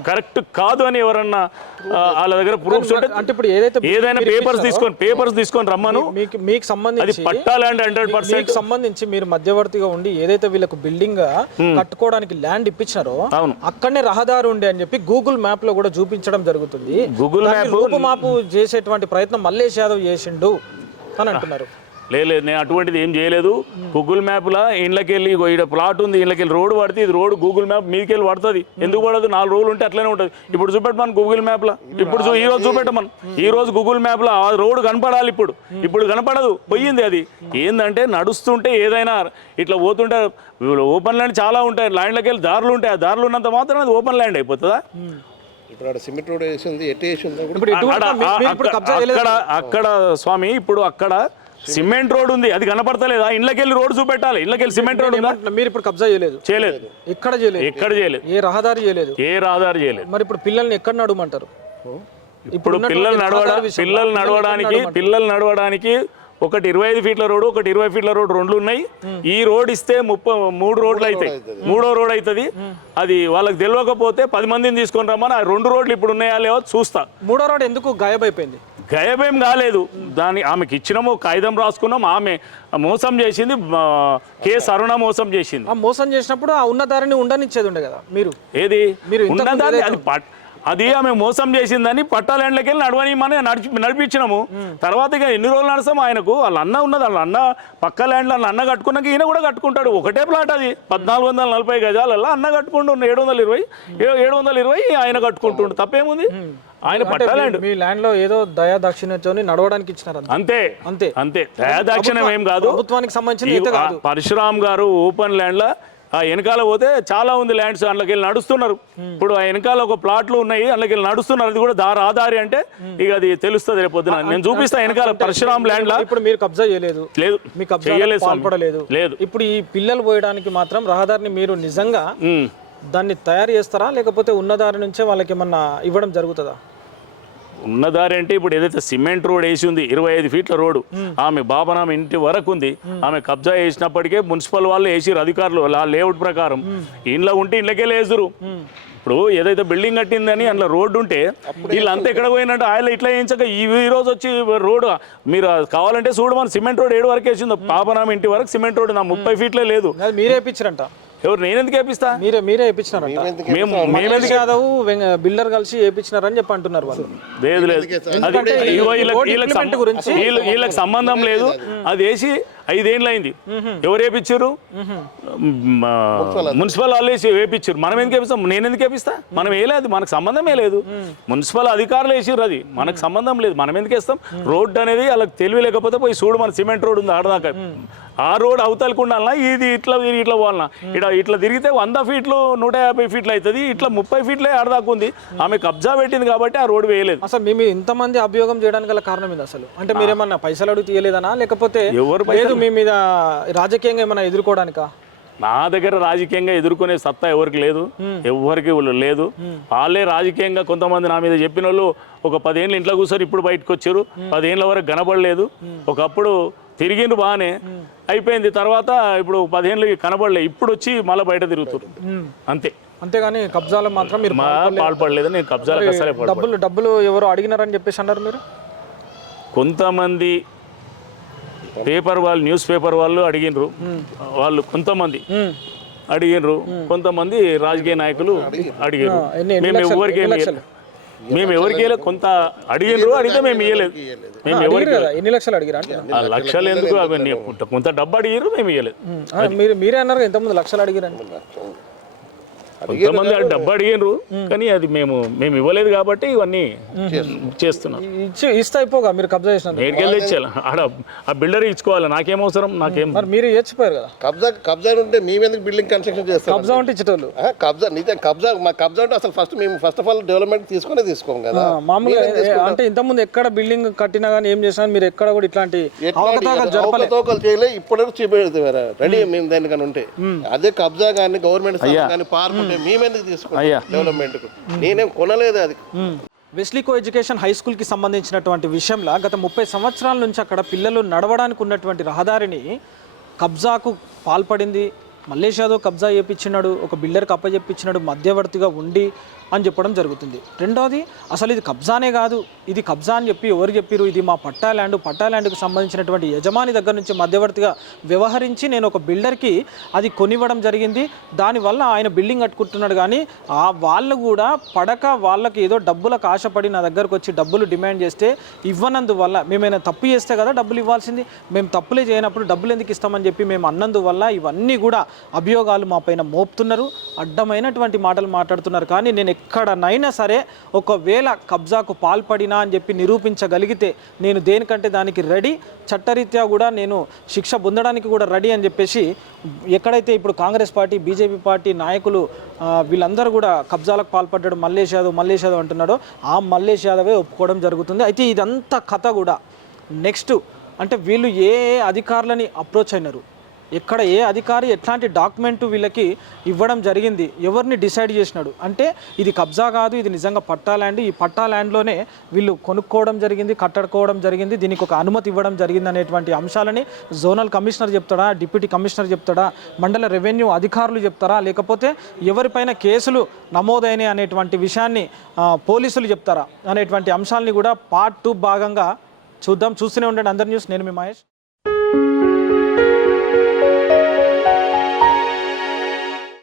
కరెక్ట్ కాదు అని ఎవరన్నా వాళ్ళ దగ్గర ప్రూఫ్స్ ఉంటే అంటే ఇప్పుడు ఏదైనా పేపర్స్ తీసుకొని రమ్మను. మీకు సంబంధించి అది పట్టా ల్యాండ్ 100% సంబంధించి మీరు మధ్యవర్తిగా ఉండి ఏదైతే వీళ్ళకు బిల్డింగ్ కట్టుకోవడానికి ల్యాండ్ ఇప్పించారో అక్కడనే రహదారి ఉండే అని చెప్పి గూగుల్ మ్యాప్ లో కూడా చూపించడం జరుగుతుంది. గూగుల్ మ్యాప్ చేసేటువంటి ప్రయత్నం మల్లేష్ యాదవ్ చేసిండు అని అంటున్నారు. లేదు, నేను అటువంటిది ఏం చేయలేదు. గూగుల్ మ్యాప్లో ఇండ్లకి వెళ్ళి ఇక్కడ ప్లాట్ ఉంది, ఇండ్లకి వెళ్ళి రోడ్ పడితే ఇది రోడ్ గూగుల్ మ్యాప్ మీదకి వెళ్ళి పడుతుంది. ఎందుకు పడదు? 4 రోజులు ఉంటే అట్లనే ఉంటుంది. ఇప్పుడు చూపెట్టమని గూగుల్ మ్యాప్లో, ఈ రోజు చూపెట్టమని. ఈ రోజు గూగుల్ మ్యాప్లో ఆ రోడ్ కనపడాలి. ఇప్పుడు కనపడదు, పోయింది. అది ఏంటంటే నడుస్తుంటే ఏదైనా ఇట్లా పోతుంటే ఓపెన్ ల్యాండ్ చాలా ఉంటాయి, ల్యాండ్లకి వెళ్ళి దారులు ఉంటాయి. ఆ దారులు ఉన్నంత మాత్రం అది ఓపెన్ ల్యాండ్ అయిపోతుందా? ఇప్పుడు సిమెంట్ రోడ్ వేసింది, అక్కడ స్వామి ఇప్పుడు అక్కడ సిమెంట్ రోడ్ ఉంది, అది కనపడతలేదా? ఇండ్లకెళ్ళి రోడ్ చూపెట్టాలి. ఇండ్లకెళ్ళి సిమెంట్ రోడ్ ఉందా? మీరు ఇప్పుడు కబ్జా చేయలేదు? ఎక్కడ చేయలేదు. ఏ రహదారి చేయలేదు. మరి ఇప్పుడు పిల్లల్ని ఎక్కడ నడవమంటారు? ఇప్పుడు పిల్లలు నడవడానికి ఒకటి 25 ఫీట్ల రోడ్, ఒకటి 20 ఫీట్ల రోడ్, 2 ఉన్నాయి. ఈ రోడ్ ఇస్తే 3 రోడ్లు అవుతాయి. 3వ రోడ్ అవుతుంది. అది వాళ్ళకి తెలియకపోతే 10 మందిని తీసుకొని రమ్మని. ఆ 2 రోడ్లు ఇప్పుడు ఉన్నాయా లేవో చూస్తా. 3వ రోడ్ ఎందుకు గాయబైపోయింది? గాయబేం కాలేదు. ఆమెకి ఇచ్చినాము, కాగితం రాసుకున్నాం. ఆమె మోసం చేసింది, కేసు అరుణ మోసం చేసింది. మోసం చేసినప్పుడు ఆ ఉన్న దారిని ఉండనిచ్చేది ఉండే కదా మీరు. ఏది ఉన్నదాన్ని అది ఆమె మోసం చేసిందని పట్టా ల్యాండ్లకి వెళ్ళి నడవనిమని నడిపించినాము. తర్వాత ఇక ఎన్ని రోజులు నడుస్తాము? ఆయనకు వాళ్ళ అన్న ఉన్నది, వాళ్ళ అన్న పక్క ల్యాండ్లో వాళ్ళ అన్న కట్టుకున్నాక ఈయన కూడా కట్టుకుంటాడు. ఒకటే ప్లాట్ అది 1440 గజాలలో అన్న కట్టుకుంటుండు. 720 ఆయన కట్టుకుంటుండు. తప్పేముంది? ఆయన పట్టాలండి. మీ ల్యాండ్ లో ఏదో దయా దాక్షిణ్యంతో నడవడానికి ఇచ్చినారు. అంతే దయా దాక్షిణ్యం ఏం కాదు, ప్రభుత్వానికి సంబంధించిన. పరశురామ్ గారు ఓపెన్ ల్యాండ్ లో ఆ వెనకాల పోతే చాలా ఉంది ల్యాండ్స్, అందులోకి వెళ్ళి నడుస్తున్నారు. ఇప్పుడు ఆ వెనకాల ఒక ప్లాట్లు ఉన్నాయి, అందులోకి వెళ్ళి నడుస్తున్నారు. అది కూడా రహదారి అంటే ఇక అది తెలుస్తుంది రేపు పొద్దున. నేను చూపిస్తా వెనకాల పరశురామ్ ల్యాండ్ లో. ఇప్పుడు మీరు కబ్జా చేయలేదు? లేదు, లేదు. ఇప్పుడు ఈ పిల్లలు పోయడానికి మాత్రం రహదారిని మీరు నిజంగా దాన్ని తయారు చేస్తారా, లేకపోతే ఉన్నదారి నుంచే వాళ్ళకి ఏమన్నా ఇవ్వడం జరుగుతుందా? ఉన్నదారి అంటే ఇప్పుడు ఏదైతే సిమెంట్ రోడ్ వేసి ఉంది 25 ఫీట్ల రోడ్డు, ఆమె బాబనామె ఇంటి వరకు ఉంది. ఆమె కబ్జా చేసినప్పటికే మున్సిపల్ వాళ్ళు వేసిరు, అధికారులు లేఅవుట్ ప్రకారం. ఇంట్లో ఉంటే ఇంట్లోకే లేదురు. ఇప్పుడు ఏదైతే బిల్డింగ్ కట్టిందని అందులో రోడ్డు ఉంటే వీళ్ళంతా ఎక్కడ పోయినట్టు ఆయన ఇట్లా వేయించక ఈ రోజు వచ్చి రోడ్డు మీరు కావాలంటే చూడమని సిమెంట్ రోడ్ 7 వరకు వేసింది. పాపనామె ఇంటి వరకు సిమెంట్ రోడ్ 30 ఫీట్లే లేదు. మీరే వేయించారంట? ఎవరు? నేను ఎందుకు వేపిస్తా? మీరే వేయించినారంట. మేమెందుకు యాదవ్ బిల్డర్ కలిసి వేయించినారని చెప్పి అంటున్నారు వాళ్ళు. లేదు, వీళ్ళకి సంబంధం లేదు. అది వేసి 5 ఏళ్ళు అయింది. ఎవరు వేపించారు? మున్సిపల్ వాళ్ళు వేపించారు. మనం ఎందుకు వేపిస్తాం? నేను ఎందుకు వేపిస్తా? మనం వేయలేదు, మనకు సంబంధమే లేదు. మున్సిపల్ అధికారులు వేసారు, అది మనకు సంబంధం లేదు. మనం ఎందుకు వేస్తాం? రోడ్డు అనేది వాళ్ళకి తెలివి లేకపోతే పోయి చూడు, మన సిమెంట్ రోడ్ ఉంది ఆడదాకా. ఆ రోడ్ అవతలకు ఉండాలన్నా, ఇది ఇట్లా పోవాలన్నా. ఇట్లా తిరిగితే 100 ఫీట్లు 150 ఫీట్లు అవుతుంది. ఇట్లా 30 ఫీట్లే ఆడదాకా ఉంది. ఆమె కబ్జా పెట్టింది కాబట్టి ఆ రోడ్ వేయలేదు. అసలు మేము ఇంతమంది అభియోగం చేయడానికి గల కారణం ఇది అసలు అంటే మీరేమన్నా పైసలు అడుగు తీయలేదనా, లేకపోతే లేదు మీ మీద రాజకీయంగా ఏమైనా ఎదుర్కోవడానికా? నా దగ్గర రాజకీయంగా ఎదుర్కొనే సత్తా ఎవరికి లేదు, ఎవరికి లేదు. వాళ్ళే రాజకీయంగా కొంతమంది నా మీద చెప్పిన వాళ్ళు ఒక 10 ఏళ్ళు ఇంట్లో కూర్చొని ఇప్పుడు బయటకు వచ్చారు. 10 ఏళ్ళ వరకు కనబడలేదు. ఒకప్పుడు తిరిగిండ్రు బాగానే అయిపోయింది. తర్వాత ఇప్పుడు 10 ఏళ్ళు కనబడలేదు. ఇప్పుడు వచ్చి మళ్ళీ బయట తిరుగుతారు అంతే. అంతేగాని కబ్జాలు మాత్రం మీరు పాల్పడలేదు. నేను కబ్జాలకు అసలే డబ్బులు ఎవరు అడిగినారని చెప్పేసి అన్నారు మీరు? కొంతమంది పేపర్ వాళ్ళు, న్యూస్ పేపర్ వాళ్ళు అడిగినరు. వాళ్ళు కొంతమంది అడిగినరు, కొంతమంది రాజకీయ నాయకులు అడిగారు. మేము ఎవరికి కొంత అడిగినరు, అడిగితే మేము ఇవ్వలేదు. మేము ఎవరికి ఎన్ని లక్షలు అడిగారు? లక్షలు ఎందుకు, అవన్నీ కొంత డబ్బు అడిగారు, మేము ఇవ్వలేదు. మీరే అన్నారు ఇంతకుముందు లక్షలు అడిగారు. కొంతమంది ఆ డబ్బు అడిగినరు కానీ అది మేము ఇవ్వలేదు కాబట్టి ఇవన్నీ చేస్తున్నాం. ఇస్తే అయిపోగా మీరు కబ్జా చేసినారు. నేటికెళ్ళి ఇచ్చేయాలి ఆడ ఆ బిల్డర్ ఇచ్చుకోవాలి. నాకేం అవసరం, నాకేం. మరి మీరు ఇచ్చిపోయారు కదా. కబ్జా ఉంటే మేమెందుకు బిల్డింగ్ కన్స్ట్రక్షన్ చేస్తాం? కబ్జా ఉంటే ఇచ్చేటోళ్ళు. కబ్జా నిజం కబ్జా అంటే అసలు ఫస్ట్ ఆఫ్ ఆల్ డెవలప్మెంట్ తీసుకోం కదా. మామూలుగా అంటే ఇంతకుముందు ఎక్కడ బిల్డింగ్ కట్టినా కానీ ఏం చేసినా మీరు ఎక్కడ కూడా ఇట్లాంటి అవకతవకలు చేయలే. ఇప్పుడు చూపెడతారు రెడీ మేము దానికని ఉంటే. అదే కబ్జా కానీ గవర్నమెంట్ కానీ పార్క్ ఉంటే మేమెందుకు తీసుకోవాలి డెవలప్మెంట్ కు? నేనేం కొనలేదు అది. వెస్లీ కో ఎడ్యుకేషన్ హై స్కూల్కి సంబంధించినటువంటి విషయంలో గత 30 సంవత్సరాల నుంచి అక్కడ పిల్లలు నడవడానికి ఉన్నటువంటి రహదారిని కబ్జాకు పాల్పడింది. మల్లేష్ యాదవ్ కబ్జా చేయించినాడు, ఒక బిల్డర్కి అప్పచెప్పించినాడు, మధ్యవర్తిగా ఉండి అని చెప్పడం జరుగుతుంది. రెండోది అసలు ఇది కబ్జానే కాదు, ఇది కబ్జా అని చెప్పి ఎవరు చెప్పారు? ఇది మా పట్టా ల్యాండ్కు సంబంధించినటువంటి యజమాని దగ్గర నుంచి మధ్యవర్తిగా వ్యవహరించి నేను ఒక బిల్డర్కి అది కొనివ్వడం జరిగింది. దానివల్ల ఆయన బిల్డింగ్ కట్టుకుంటున్నాడు. కానీ వాళ్ళు కూడా పడక వాళ్ళకి ఏదో డబ్బులకు ఆశపడి నా దగ్గరకు వచ్చి డబ్బులు డిమాండ్ చేస్తే ఇవ్వనందువల్ల, మేమైనా తప్పు చేస్తే కదా డబ్బులు ఇవ్వాల్సింది, మేము తప్పులే చేయనప్పుడు డబ్బులు ఎందుకు ఇస్తామని చెప్పి మేము అన్నందువల్ల ఇవన్నీ కూడా అభియోగాలు మా పైన మోపుతున్నారు, అడ్డమైనటువంటి మాటలు మాట్లాడుతున్నారు. కానీ నేను ఎక్కడనైనా సరే ఒకవేళ కబ్జాకు పాల్పడినా అని చెప్పి నిరూపించగలిగితే నేను దేనికంటే దానికి రెడీ, చట్టరీత్యా కూడా నేను శిక్ష పొందడానికి కూడా రెడీ అని చెప్పేసి ఎక్కడైతే ఇప్పుడు కాంగ్రెస్ పార్టీ, బీజేపీ పార్టీ నాయకులు వీళ్ళందరూ కూడా కబ్జాలకు పాల్పడ్డాడు మల్లేష్ యాదవ్ అంటున్నాడో ఆ మల్లేష్ యాదవే ఒప్పుకోవడం జరుగుతుంది. అయితే ఇదంతా కథ కూడా నెక్స్ట్ అంటే వీళ్ళు ఏ అధికారులని అప్రోచ్ అయినారు, ఎక్కడ ఏ అధికారి ఎట్లాంటి డాక్యుమెంట్ వీళ్ళకి ఇవ్వడం జరిగింది, ఎవరిని డిసైడ్ చేసినాడు అంటే ఇది కబ్జా కాదు, ఇది నిజంగా పట్టా ల్యాండ్, ఈ పట్టా ల్యాండ్లోనే వీళ్ళు కొనుక్కోవడం జరిగింది, కట్టడుకోవడం జరిగింది, దీనికి ఒక అనుమతి ఇవ్వడం జరిగింది అనేటువంటి అంశాలని జోనల్ కమిషనర్ చెప్తాడా, డిప్యూటీ కమిషనర్ చెప్తాడా, మండల రెవెన్యూ అధికారులు చెప్తారా, లేకపోతే ఎవరిపైన కేసులు నమోదైనాయి అనేటువంటి విషయాన్ని పోలీసులు చెప్తారా అనేటువంటి అంశాలని కూడా పార్ట్ 2 భాగంగా చూద్దాం. చూస్తూనే ఉండండి అందరి న్యూస్. నేను మీ మహేష్.